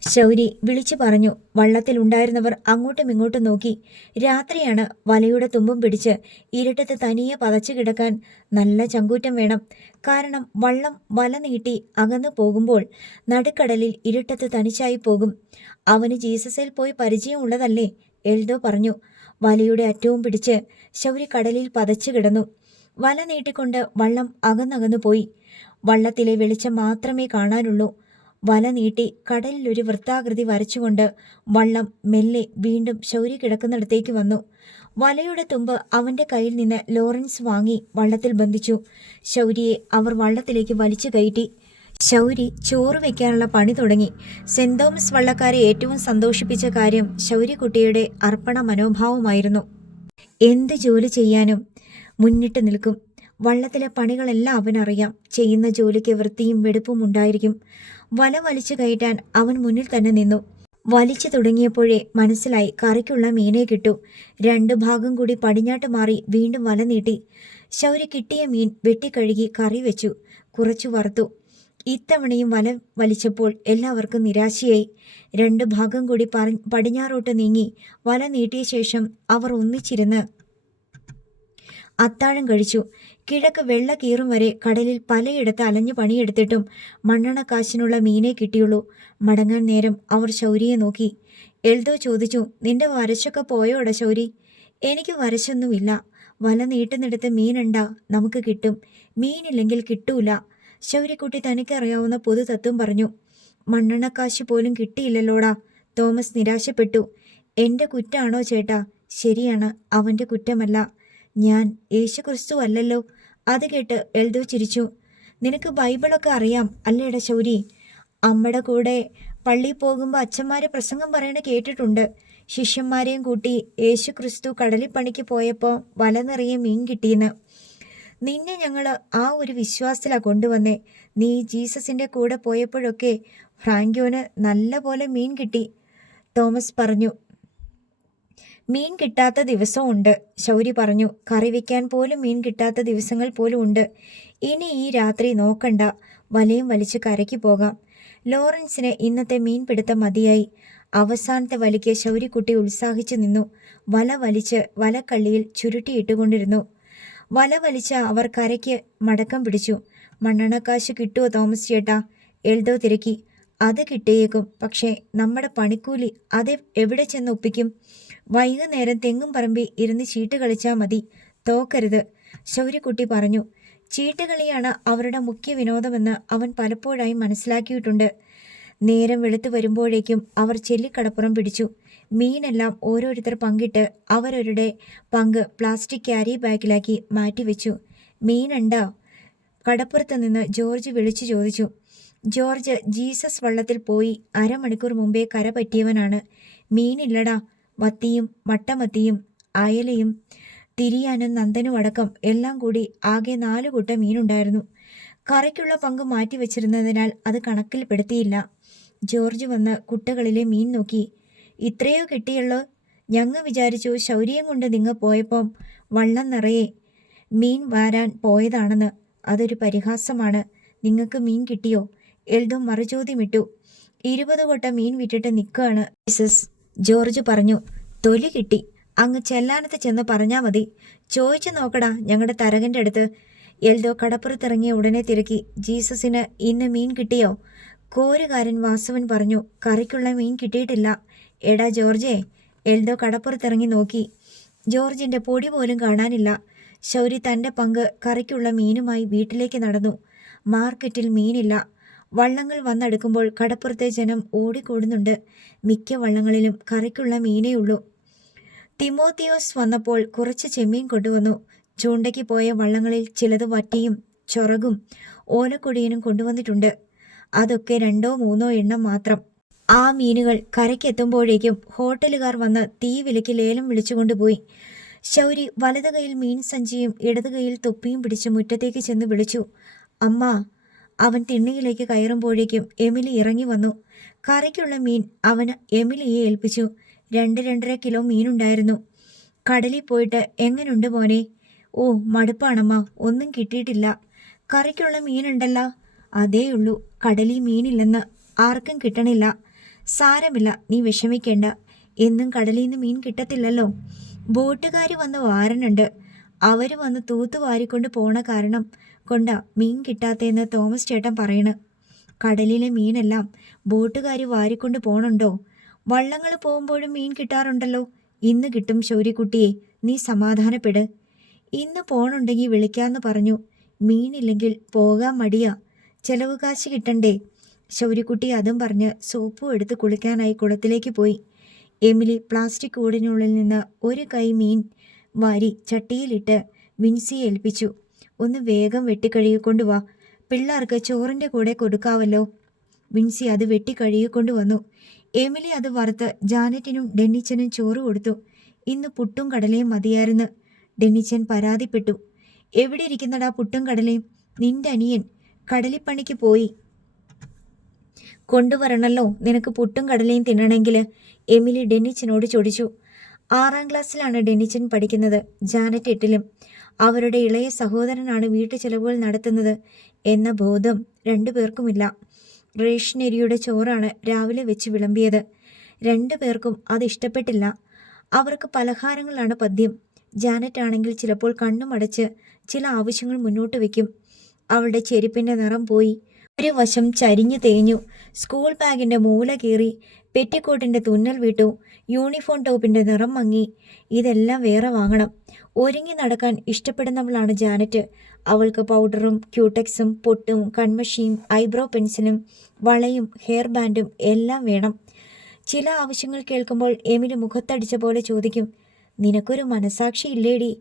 ശൗരി വിളിച്ചു പറഞ്ഞു. വള്ളത്തിലുണ്ടായിരുന്നവർ അങ്ങോട്ടും ഇങ്ങോട്ടും നോക്കി. രാത്രിയാണ്. വലയുടെ തുമ്പും പിടിച്ച് ഇരുട്ടത്ത് തനിയെ പതച്ചു കിടക്കാൻ നല്ല ചങ്കൂറ്റം വേണം. കാരണം വള്ളം വല നീട്ടി അകന്നു പോകുമ്പോൾ നടുക്കടലിൽ ഇരുട്ടത്ത് തനിച്ചായി പോകും. അവന് ജീസസിൽ പോയി പരിചയമുള്ളതല്ലേ? എൽദോ പറഞ്ഞു. വലയുടെ അറ്റവും പിടിച്ച് ശൗരി കടലിൽ പതച്ചു കിടന്നു. വല നീട്ടിക്കൊണ്ട് വള്ളം അകന്നകന്നു പോയി. വള്ളത്തിലെ വെളിച്ചം മാത്രമേ കാണാനുള്ളൂ. വല നീട്ടി കടലിലൊരു വൃത്താകൃതി വരച്ചുകൊണ്ട് വള്ളം മെല്ലെ വീണ്ടും ശൗരി കിടക്കുന്നിടത്തേക്ക് വന്നു. വലയുടെ തുമ്പ് അവന്റെ കയ്യിൽ നിന്ന് ലോറൻസ് വാങ്ങി വള്ളത്തിൽ ബന്ധിച്ചു. ശൗരിയെ അവർ വള്ളത്തിലേക്ക് വലിച്ചു കയറ്റി. ശൗരി ചോറ് വയ്ക്കാനുള്ള പണി തുടങ്ങി. സെന്റ് തോമസ് വള്ളക്കാരെ ഏറ്റവും സന്തോഷിപ്പിച്ച കാര്യം ശൗര്യക്കുട്ടിയുടെ അർപ്പണ മനോഭാവമായിരുന്നു. എന്ത് ജോലി ചെയ്യാനും മുന്നിട്ട് നിൽക്കും. വള്ളത്തിലെ പണികളെല്ലാം അവനറിയാം. ചെയ്യുന്ന ജോലിക്ക് വൃത്തിയും വെടുപ്പും ഉണ്ടായിരിക്കും. വല വലിച്ചു കയറ്റാൻ അവൻ മുന്നിൽ തന്നെ നിന്നു. വലിച്ചു തുടങ്ങിയപ്പോഴേ മനസ്സിലായി കറിക്കുള്ള മീനെ കിട്ടൂ. 2 ഭാഗം കൂടി പടിഞ്ഞാട്ട് മാറി വീണ്ടും വല നീട്ടി. ശൗരി കിട്ടിയ മീൻ വെട്ടിക്കഴുകി കറി വെച്ചു. കുറച്ചു വറുത്തു. ഇത്തവണയും വല വലിച്ചപ്പോൾ എല്ലാവർക്കും നിരാശയായി. 2 ഭാഗം കൂടി പടിഞ്ഞാറോട്ട് നീങ്ങി വല നീട്ടിയ ശേഷം അവർ ഒന്നിച്ചിരുന്ന് അത്താഴം കഴിച്ചു. കിഴക്ക് വെള്ള കീറും വരെ കടലിൽ പലയിടത്ത് അലഞ്ഞു പണിയെടുത്തിട്ടും മണ്ണെണ്ണ കാശിനുള്ള മീനേ കിട്ടിയുള്ളൂ. മടങ്ങാൻ നേരം അവർ ശൗരിയെ നോക്കി. എൽദോ ചോദിച്ചു, നിന്റെ വരശൊക്കെ പോയോടാ ശൗരി? എനിക്ക് വരശൊന്നുമില്ല. വല നീട്ടുന്നിടത്ത് മീനുണ്ടാ നമുക്ക് കിട്ടും, മീനില്ലെങ്കിൽ കിട്ടൂല. ശൗര്യക്കുട്ടി തനിക്കറിയാവുന്ന പൊതു തത്വം പറഞ്ഞു. മണ്ണെണ്ണക്കാശ് പോലും കിട്ടിയില്ലല്ലോടാ. തോമസ് നിരാശപ്പെട്ടു. എൻ്റെ കുറ്റാണോ ചേട്ടാ? ശരിയാണ്, അവൻ്റെ കുറ്റമല്ല. ഞാൻ യേശുക്രിസ്തു അല്ലല്ലോ. അത് കേട്ട് എൽദോ ചിരിച്ചു. നിനക്ക് ബൈബിളൊക്കെ അറിയാം അല്ലേടാ ശൗരി? അമ്മയുടെ കൂടെ പള്ളിയിൽ പോകുമ്പോൾ അച്ഛന്മാരെ പ്രസംഗം പറയണ കേട്ടിട്ടുണ്ട്. ശിഷ്യന്മാരെയും കൂട്ടി യേശുക്രിസ്തു കടലിൽ പണിക്ക് പോയപ്പോൾ വല നിറയെ മീൻ കിട്ടിയെന്ന്. നിന്നെ ഞങ്ങൾ ആ ഒരു വിശ്വാസത്തിലാണ് കൊണ്ടുവന്നേ. നീ ജീസസിൻ്റെ കൂടെ പോയപ്പോഴൊക്കെ ഫ്രാങ്കോന് നല്ല പോലെ മീൻ കിട്ടി, തോമസ് പറഞ്ഞു. മീൻ കിട്ടാത്ത ദിവസവും ഉണ്ട്, ശൗരി പറഞ്ഞു. കറി വയ്ക്കാൻ പോലും മീൻ കിട്ടാത്ത ദിവസങ്ങൾ പോലും ഉണ്ട്. ഇനി ഈ രാത്രി നോക്കണ്ട, വലയും വലിച്ച് കരയ്ക്ക് പോകാം. ലോറൻസിന് ഇന്നത്തെ മീൻ പിടുത്തം മതിയായി. അവസാനത്തെ വലിക്ക് ശൗരിക്കുട്ടി ഉത്സാഹിച്ചു നിന്നു. വല വലിച്ച് വലക്കള്ളിയിൽ ചുരുട്ടിയിട്ടുകൊണ്ടിരുന്നു. വല വലിച്ച് അവർ കരയ്ക്ക് മടക്കം പിടിച്ചു. മണ്ണെണ്ണക്കാശ് കിട്ടുമോ തോമസ് ചേട്ടാ? എൽദോ തിരക്കി. അത് കിട്ടിയേക്കും, പക്ഷേ നമ്മുടെ പണിക്കൂലി അത് എവിടെ ചെന്ന് ഒപ്പിക്കും? വൈകുന്നേരം തെങ്ങും പറമ്പി ഇരുന്ന് ചീട്ട് കളിച്ചാൽ മതി, തോക്കരുത്, ശൗര്യക്കുട്ടി പറഞ്ഞു. ചീട്ടുകളിയാണ് അവരുടെ മുഖ്യ വിനോദമെന്ന് അവൻ പലപ്പോഴായി മനസ്സിലാക്കിയിട്ടുണ്ട്. നേരം വെളുത്തു വരുമ്പോഴേക്കും അവർ ചെല്ലിക്കടപ്പുറം പിടിച്ചു. മീനെല്ലാം ഓരോരുത്തർ പങ്കിട്ട് അവരവരുടെ പങ്ക് പ്ലാസ്റ്റിക് ക്യാരി ബാഗിലാക്കി മാറ്റിവെച്ചു. മീനുണ്ടോ? കടപ്പുറത്ത് നിന്ന് ജോർജ് വിളിച്ചു ചോദിച്ചു. ജോർജ് ജീസസ് വള്ളത്തിൽ പോയി അരമണിക്കൂർ മുമ്പേ കര പറ്റിയവനാണ്. മീനില്ലടാ. മത്തിയും മട്ടമത്തിയും അയലയും തിരിയാനും നന്ദനും അടക്കം എല്ലാം കൂടി ആകെ 4 കൂട്ട മീനുണ്ടായിരുന്നു. കറിക്കുള്ള പങ്ക് മാറ്റിവെച്ചിരുന്നതിനാൽ അത് കണക്കിൽപ്പെടുത്തിയില്ല. ജോർജ് വന്ന് കുട്ടകളിലെ മീൻ നോക്കി. ഇത്രയോ കിട്ടിയുള്ളൂ? ഞങ്ങൾ വിചാരിച്ചു ശൗര്യം കൊണ്ട് നിങ്ങൾ പോയപ്പം വള്ളം നിറയെ മീൻ വാരാൻ പോയതാണെന്ന്. അതൊരു പരിഹാസമാണ്. നിങ്ങൾക്ക് മീൻ കിട്ടിയോ? എൽദോ മറുചോദ്യമിട്ടു. 20 കൊട്ട മീൻ വിറ്റിട്ട് നിൽക്കുകയാണ് ജീസസ്, ജോർജ് പറഞ്ഞു. തൊലി കിട്ടി. അങ്ങ് ചെല്ലാനത്ത് ചെന്ന് പറഞ്ഞാൽ മതി. ചോദിച്ചു നോക്കടാ ഞങ്ങളുടെ തരകൻ്റെ അടുത്ത്. എൽദോ കടപ്പുറത്തിറങ്ങിയ ഉടനെ തിരക്കി. ജീസസിന് ഇന്ന് മീൻ കിട്ടിയോ? കോരുകാരൻ വാസവൻ പറഞ്ഞു. കറിക്കുള്ള മീൻ കിട്ടിയിട്ടില്ല. എടാ ജോർജേ. എൽദോ കടപ്പുറത്തിറങ്ങി നോക്കി. ജോർജിൻ്റെ പൊടി പോലും കാണാനില്ല. ശൗരി തൻ്റെ പങ്ക് കറിക്കുള്ള മീനുമായി വീട്ടിലേക്ക് നടന്നു. മാർക്കറ്റിൽ മീനില്ല. വള്ളങ്ങൾ വന്നെടുക്കുമ്പോൾ കടപ്പുറത്തെ ജനം ഓടിക്കൂടുന്നുണ്ട്. മിക്ക വള്ളങ്ങളിലും കറിക്കുള്ള മീനേ ഉള്ളൂ. തിമോത്തിയോസ് വന്നപ്പോൾ കുറച്ച് ചെമ്മീൻ കൊണ്ടുവന്നു. ചൂണ്ടയ്ക്ക് പോയ വള്ളങ്ങളിൽ ചിലത് വറ്റിയും ചൊറകും ഓലക്കൊടിയനും കൊണ്ടുവന്നിട്ടുണ്ട്. അതൊക്കെ 2-3 എണ്ണം മാത്രം. ആ മീനുകൾ കരയ്ക്കെത്തുമ്പോഴേക്കും ഹോട്ടലുകാർ വന്ന് തീ വിലയ്ക്ക് ലേലം വിളിച്ചുകൊണ്ടുപോയി. ശൗരി വലത് കൈയിൽ മീൻ സഞ്ചിയും ഇടത് കൈയിൽ തൊപ്പിയും പിടിച്ച് മുറ്റത്തേക്ക് ചെന്ന് വിളിച്ചു. അമ്മ. അവൻ തിണ്ണയിലേക്ക് കയറുമ്പോഴേക്കും എമിലി ഇറങ്ങി വന്നു. കറിക്കുള്ള മീൻ അവന് എമിലിയെ ഏൽപ്പിച്ചു. 2-2.5 കിലോ മീനുണ്ടായിരുന്നു. കടലിൽ പോയിട്ട് എങ്ങനുണ്ട് മോനെ? ഓ മടുപ്പാണമ്മ, ഒന്നും കിട്ടിയിട്ടില്ല. കറിക്കുള്ള മീനുണ്ടല്ലോ. അതേയുള്ളൂ, കടലിൽ മീനില്ലെന്ന് ആർക്കും കിട്ടണില്ല. സാരമില്ല, നീ വിഷമിക്കേണ്ട. എന്നും കടലിൽ നിന്ന് മീൻ കിട്ടത്തില്ലല്ലോ. ബോട്ടുകാർ വന്ന് വാരനുണ്ട്. അവർ വന്ന് തൂത്തുവാരിക്കൊണ്ട് പോണ കാരണം കൊണ്ടാ മീൻ കിട്ടാത്തതെന്ന് തോമസ് ചേട്ടൻ പറയണ്. കടലിലെ മീനെല്ലാം ബോട്ടുകാർ വാരിക്കൊണ്ട് പോണുണ്ടോ? വള്ളങ്ങൾ പോകുമ്പോഴും മീൻ കിട്ടാറുണ്ടല്ലോ. ഇന്ന് കിട്ടും ശൗര്യക്കുട്ടിയെ, നീ സമാധാനപ്പെട്. ഇന്ന് പോണുണ്ടെങ്കിൽ വിളിക്കാമെന്ന് പറഞ്ഞു. മീനില്ലെങ്കിൽ പോകാൻ മടിയാ. ചെലവ് കാശ് കിട്ടണ്ടേ? ശൗര്യക്കുട്ടി അതും പറഞ്ഞ് സോപ്പും എടുത്ത് കുളിക്കാനായി കുളത്തിലേക്ക് പോയി. എമിലി പ്ലാസ്റ്റിക് കൂടിനുള്ളിൽ നിന്ന് ഒരു കൈ മീൻ വാരി ചട്ടിയിലിട്ട് വിൻസിയെ ഏൽപ്പിച്ചു. ഒന്ന് വേഗം വെട്ടിക്കഴുകിക്കൊണ്ട് വാ, പിള്ളേർക്ക് ചോറിൻ്റെ കൂടെ കൊടുക്കാവല്ലോ. വിൻസി അത് വെട്ടിക്കഴുകിക്കൊണ്ട് വന്നു. എമിലി അത് വറുത്ത് ജാനറ്റിനും ഡെന്നിച്ചനും ചോറ് കൊടുത്തു. ഇന്ന് പുട്ടും കടലയും മതിയായിരുന്നു. ഡെന്നിച്ചൻ പരാതിപ്പെട്ടു. എവിടെ ഇരിക്കുന്നടാ പുട്ടും കടലയും? നിന്റെ അനിയൻ കടലിപ്പണിക്ക് പോയി കൊണ്ടുവരണല്ലോ നിനക്ക് പുട്ടും കടലയും തിന്നണമെങ്കിൽ, എമിലി ഡെന്നിച്ചനോട് ചോദിച്ചു. 6ാം ക്ലാസ്സിലാണ് ഡെന്നിച്ചൻ പഠിക്കുന്നത്. ജാനറ്റ് 8ലും. അവരുടെ ഇളയ സഹോദരനാണ് വീട്ടു ചെലവുകൾ നടത്തുന്നത് എന്ന ബോധം 2 പേർക്കുമില്ല. റേഷനരിയുടെ ചോറാണ് രാവിലെ വെച്ച് വിളമ്പിയത്. 2 പേർക്കും അത് ഇഷ്ടപ്പെട്ടില്ല. അവർക്ക് പലഹാരങ്ങളാണ് പഥ്യം. ജാനറ്റ് ആണെങ്കിൽ ചിലപ്പോൾ കണ്ണുമടച്ച് ചില ആവശ്യങ്ങൾ മുന്നോട്ട് വയ്ക്കും. അവളുടെ ചെരുപ്പിൻ്റെ നിറം പോയി, ഒരു വശം ചരിഞ്ഞു തേഞ്ഞു, സ്കൂൾ ബാഗിൻ്റെ മൂല കീറി, പെറ്റിക്കോട്ടിൻ്റെ തുന്നൽ വിട്ടു, യൂണിഫോം ടോപ്പിൻ്റെ നിറം മങ്ങി. ഇതെല്ലാം വേറെ വാങ്ങണം. ഒരുങ്ങി നടക്കാൻ ഇഷ്ടപ്പെടുന്നവളാണ് ജാനറ്റ്. അവൾക്ക് പൗഡറും ക്യൂടെക്സും പൊട്ടും കൺമഷിയും ഐബ്രോ പെൻസിലും വളയും ഹെയർ ബാൻഡും എല്ലാം വേണം. ചില ആവശ്യങ്ങൾ കേൾക്കുമ്പോൾ എമിലി മുഖത്തടിച്ച പോലെ ചോദിക്കും, നിനക്കൊരു മനസാക്ഷി ഇല്ലേടി?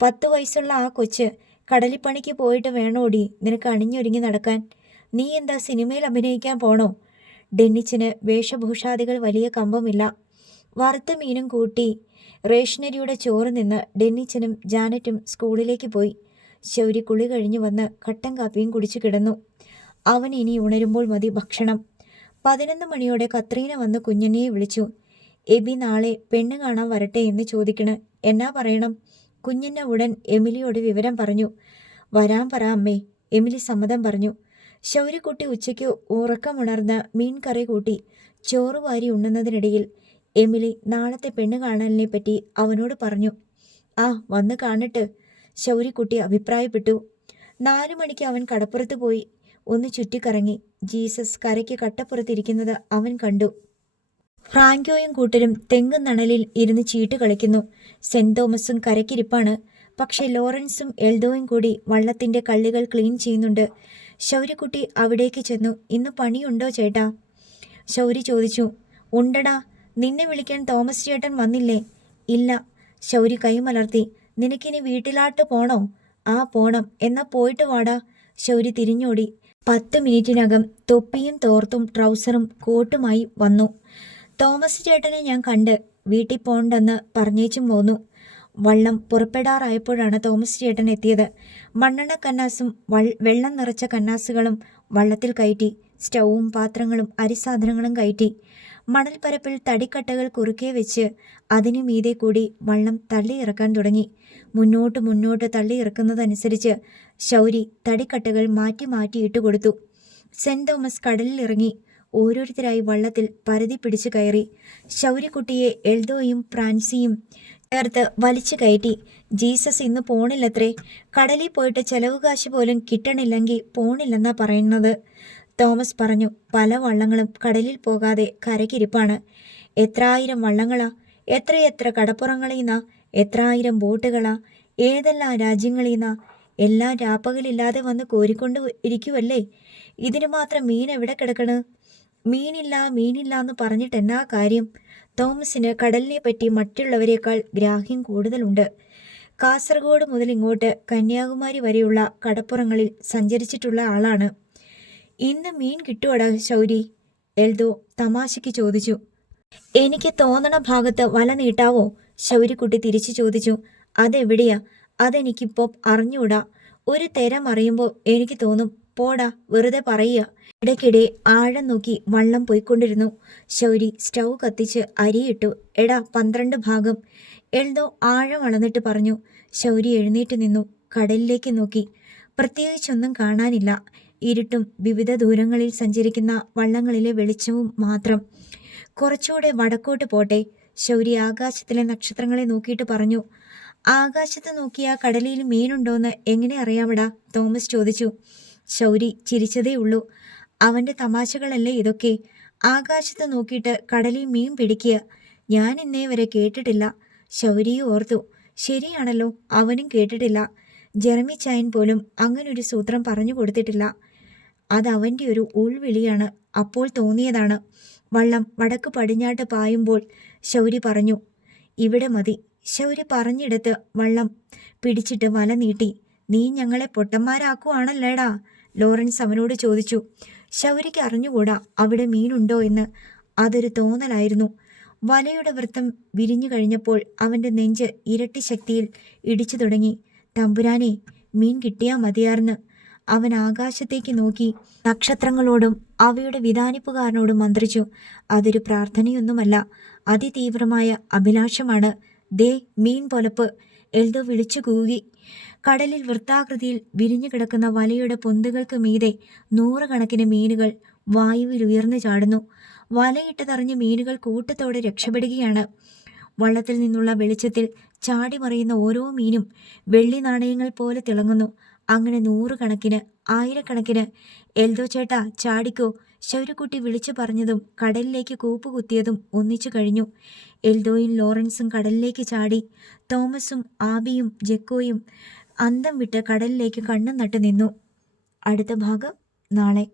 10 വയസ്സുള്ള ആ കൊച്ച് കടലിപ്പണിക്ക് പോയിട്ട് വേണോടി നിനക്ക് അണിഞ്ഞൊരുങ്ങി നടക്കാൻ? നീ എന്താ സിനിമയിൽ അഭിനയിക്കാൻ പോണോ? ഡെന്നിച്ചന് വേഷഭൂഷാദികൾ വലിയ കമ്പമില്ല. വറുത്ത മീനും കൂട്ടി റേഷനരിയുടെ ചോറ് നിന്ന് ഡെന്നിച്ചനും ജാനറ്റും സ്കൂളിലേക്ക് പോയി. ശൗരി കുളി കഴിഞ്ഞു വന്ന് കട്ടൻ കാപ്പിയും കുടിച്ചു കിടന്നു. അവൻ ഇനി ഉണരുമ്പോൾ മതി ഭക്ഷണം. 11 മണിയോടെ കത്രീന വന്ന് കുഞ്ഞനെയെ വിളിച്ചു. എബി നാളെ പെണ്ണ് കാണാൻ വരട്ടെ എന്ന് ചോദിക്കണ്. എന്നാ പറയണം? കുഞ്ഞന്നെ ഉടൻ എമിലിയോട് വിവരം പറഞ്ഞു. വരാൻ പറ അമ്മേ. എമിലി സമ്മതം പറഞ്ഞു. ശൗര്യക്കുട്ടി ഉച്ചയ്ക്ക് ഉറക്കമുണർന്ന് മീൻ കറി കൂട്ടി ചോറ് വാരി ഉണ്ണുന്നതിനിടയിൽ എമിലി നാളത്തെ പെണ്ണ് കാണലിനെ പറ്റി അവനോട് പറഞ്ഞു. ആ വന്ന് കാണട്ട്, ശൗര്യക്കുട്ടി അഭിപ്രായപ്പെട്ടു. 4 മണിക്ക് അവൻ കടപ്പുറത്ത് പോയി ഒന്ന് ചുറ്റിക്കറങ്ങി. ജീസസ് കരയ്ക്ക് കട്ടപ്പുറത്തിരിക്കുന്നത് അവൻ കണ്ടു. ഫ്രാങ്കോയും കൂട്ടരും തെങ്ങും തണലിൽ ഇരുന്ന് ചീട്ട് കളിക്കുന്നു. സെന്റ് തോമസും കരയ്ക്കിരിപ്പാണ്. പക്ഷേ ലോറൻസും എൽദോയും കൂടി വള്ളത്തിൻ്റെ കള്ളികൾ ക്ലീൻ ചെയ്യുന്നുണ്ട്. ശൗര്യക്കുട്ടി അവിടേക്ക് ചെന്നു. ഇന്ന് പണിയുണ്ടോ ചേട്ടാ? ശൗരി ചോദിച്ചു. ഉണ്ടടാ. നിന്നെ വിളിക്കാൻ തോമസ് ചേട്ടൻ വന്നില്ലേ? ഇല്ല. ശൗരി കൈമലർത്തി. നിനക്കിനി വീട്ടിലാട്ട് പോണോ? ആ പോണം. എന്നാ പോയിട്ട് വാടാ. ശൗരി തിരിഞ്ഞോടി. 10 മിനിറ്റിനകം തൊപ്പിയും തോർത്തും ട്രൗസറും കോട്ടുമായി വന്നു. തോമസ് ചേട്ടനെ ഞാൻ കണ്ട് വീട്ടിൽ പോണ്ടെന്ന് പറഞ്ഞേച്ചും പോന്നു. വള്ളം പുറപ്പെടാറായപ്പോഴാണ് തോമസ് ചേട്ടൻ എത്തിയത്. മണ്ണെണ്ണ കന്നാസും വെള്ളം നിറച്ച കന്നാസുകളും വള്ളത്തിൽ കയറ്റി. സ്റ്റൗവും പാത്രങ്ങളും അരിസാധനങ്ങളും കയറ്റി. മണൽപ്പരപ്പിൽ തടിക്കട്ടകൾ കുറുക്കെ വെച്ച് അതിനു മീതെ കൂടി വള്ളം തള്ളിയിറക്കാൻ തുടങ്ങി. മുന്നോട്ട് തള്ളിയിറക്കുന്നതനുസരിച്ച് ശൗരി തടിക്കട്ടകൾ മാറ്റി മാറ്റി ഇട്ടുകൊടുത്തു. സെന്റ് തോമസ് കടലിൽ ഇറങ്ങി. ഓരോരുത്തരായി വള്ളത്തിൽ പരതി പിടിച്ചു കയറി. ശൗര്യക്കുട്ടിയെ എൽദോയും ഫ്രാൻസിയും ചേർത്ത് വലിച്ചു കയറ്റി. ജീസസ് ഇന്ന് പോണില്ലത്രേ. കടലിൽ പോയിട്ട് ചെലവ് കാശ് പോലും കിട്ടണില്ലെങ്കിൽ പോണില്ലെന്നാ പറയുന്നത്. തോമസ് പറഞ്ഞു. പല വള്ളങ്ങളും കടലിൽ പോകാതെ കരയ്ക്കിരിപ്പാണ്. എത്രായിരം വള്ളങ്ങളാ, എത്രയെത്ര കടപ്പുറങ്ങളീന്നാ, എത്രായിരം ബോട്ടുകളാ, ഏതെല്ലാം രാജ്യങ്ങളീന്നാ. എല്ലാം രാപ്പകലില്ലാതെ വന്ന് കോരിക്കൊണ്ട് ഇരിക്കുവല്ലേ. ഇതിന് മാത്രം മീൻ എവിടെ കിടക്കണ്? മീനില്ല എന്ന് പറഞ്ഞിട്ട് എന്നാ കാര്യം? തോമസിന് കടലിനെ പറ്റി മറ്റുള്ളവരെക്കാൾ ഗ്രാഹ്യം കൂടുതലുണ്ട്. കാസർഗോഡ് മുതൽ ഇങ്ങോട്ട് കന്യാകുമാരി വരെയുള്ള കടപ്പുറങ്ങളിൽ സഞ്ചരിച്ചിട്ടുള്ള ആളാണ്. ഇന്ന് മീൻ കിട്ടുവടാ ശൗരി? എൽദോ തമാശയ്ക്ക് ചോദിച്ചു. എനിക്ക് തോന്നണ ഭാഗത്ത് വല നീട്ടാവോ? ശൗര്യക്കുട്ടി തിരിച്ചു ചോദിച്ചു. അതെവിടെയാ? അതെനിക്കിപ്പോൾ അറിഞ്ഞൂടാ. ഒരു തെരം അറിയുമ്പോൾ എനിക്ക് തോന്നും. പോടാ, വെറുതെ പറയുക. ഇടയ്ക്കിടെ ആഴം നോക്കി വള്ളം പോയിക്കൊണ്ടിരുന്നു. ശൗരി സ്റ്റൗ കത്തിച്ച് അരിയിട്ടു. എടാ 12 ഭാഗം. എൽദോ ആഴം അളന്നിട്ട് പറഞ്ഞു. ശൗരി എഴുന്നേറ്റ് നിന്നു. കടലിലേക്ക് നോക്കി. പ്രത്യേകിച്ചൊന്നും കാണാനില്ല. ഇരുട്ടും വിവിധ ദൂരങ്ങളിൽ സഞ്ചരിക്കുന്ന വള്ളങ്ങളിലെ വെളിച്ചവും മാത്രം. കുറച്ചുകൂടെ വടക്കോട്ട് പോട്ടെ. ശൗരി ആകാശത്തിലെ നക്ഷത്രങ്ങളെ നോക്കിയിട്ട് പറഞ്ഞു. ആകാശത്ത് നോക്കിയാ കടലിൽ മീനുണ്ടോന്ന് എങ്ങനെ അറിയാമടാ? തോമസ് ചോദിച്ചു. ശൗരി ചിരിച്ചതേ ഉള്ളൂ. അവൻ്റെ തമാശകളല്ലേ ഇതൊക്കെ? ആകാശത്ത് നോക്കിയിട്ട് കടലിൽ മീൻ പിടിക്കുക ഞാൻ ഇന്നേ വരെ കേട്ടിട്ടില്ല. ശൗരിയെ ഓർത്തു. ശരിയാണല്ലോ, അവനും കേട്ടിട്ടില്ല. ജെറമി ചായൻ പോലും അങ്ങനൊരു സൂത്രം പറഞ്ഞു കൊടുത്തിട്ടില്ല. അതവൻ്റെ ഒരു ഉൾവിളിയാണ്. അപ്പോൾ തോന്നിയതാണ്. വള്ളം വടക്ക് പടിഞ്ഞാട്ട് പായുമ്പോൾ ശൗരി പറഞ്ഞു. ഇവിടെ മതി. ശൗരി പറഞ്ഞിടത്ത് വള്ളം പിടിച്ചിട്ട് വല നീട്ടി. നീ ഞങ്ങളെ പൊട്ടന്മാരാക്കുവാണല്ലേടാ? ലോറൻസ് അവനോട് ചോദിച്ചു. ശൗരിക്ക് അറിഞ്ഞുകൂടാ അവിടെ മീനുണ്ടോ എന്ന്. അതൊരു തോന്നലായിരുന്നു. വലയുടെ വൃത്തം വിരിഞ്ഞു കഴിഞ്ഞപ്പോൾ അവൻ്റെ നെഞ്ച് ഇരട്ടി ശക്തിയിൽ ഇടിച്ചു തുടങ്ങി. തമ്പുരാനെ, മീൻ കിട്ടിയാ മതിയാർന്ന്. അവൻ ആകാശത്തേക്ക് നോക്കി നക്ഷത്രങ്ങളോടും അവയുടെ വിധാനിപ്പുകാരനോടും മന്ത്രിച്ചു. അതൊരു പ്രാർത്ഥനയൊന്നുമല്ല, അതിതീവ്രമായ അഭിലാഷമാണ്. ദേ മീൻ പൊലപ്പ്! എൽദോ വിളിച്ചു കൂകി. കടലിൽ വൃത്താകൃതിയിൽ വിരിഞ്ഞു കിടക്കുന്ന വലയുടെ പൊന്തുകൾക്ക് മീതെ 100 കണക്കിന് മീനുകൾ വായുവിൽ ഉയർന്നു ചാടുന്നു. വലയിട്ട് തറഞ്ഞ് മീനുകൾ കൂട്ടത്തോടെ രക്ഷപ്പെടുകയാണ്. വള്ളത്തിൽ നിന്നുള്ള വെളിച്ചത്തിൽ ചാടി മറിയുന്ന ഓരോ മീനും വെള്ളി നാണയങ്ങൾ പോലെ തിളങ്ങുന്നു. അങ്ങനെ 100 കണക്കിന്, 1000 കണക്കിന്. എൽദോ ചേട്ടാ ചാടിക്കോ, ശൗര്യക്കുട്ടി വിളിച്ചു പറഞ്ഞതും കടലിലേക്ക് കൂപ്പുകുത്തിയതും ഒന്നിച്ചു കഴിഞ്ഞു. എൽദോയും ലോറൻസും കടലിലേക്ക് ചാടി. തോമസും ആബിയും ജെക്കോയും അന്തം വിട്ട് കടലിലേക്ക് കണ്ണും നട്ടു നിന്നു. അടുത്ത ഭാഗം നാളെ.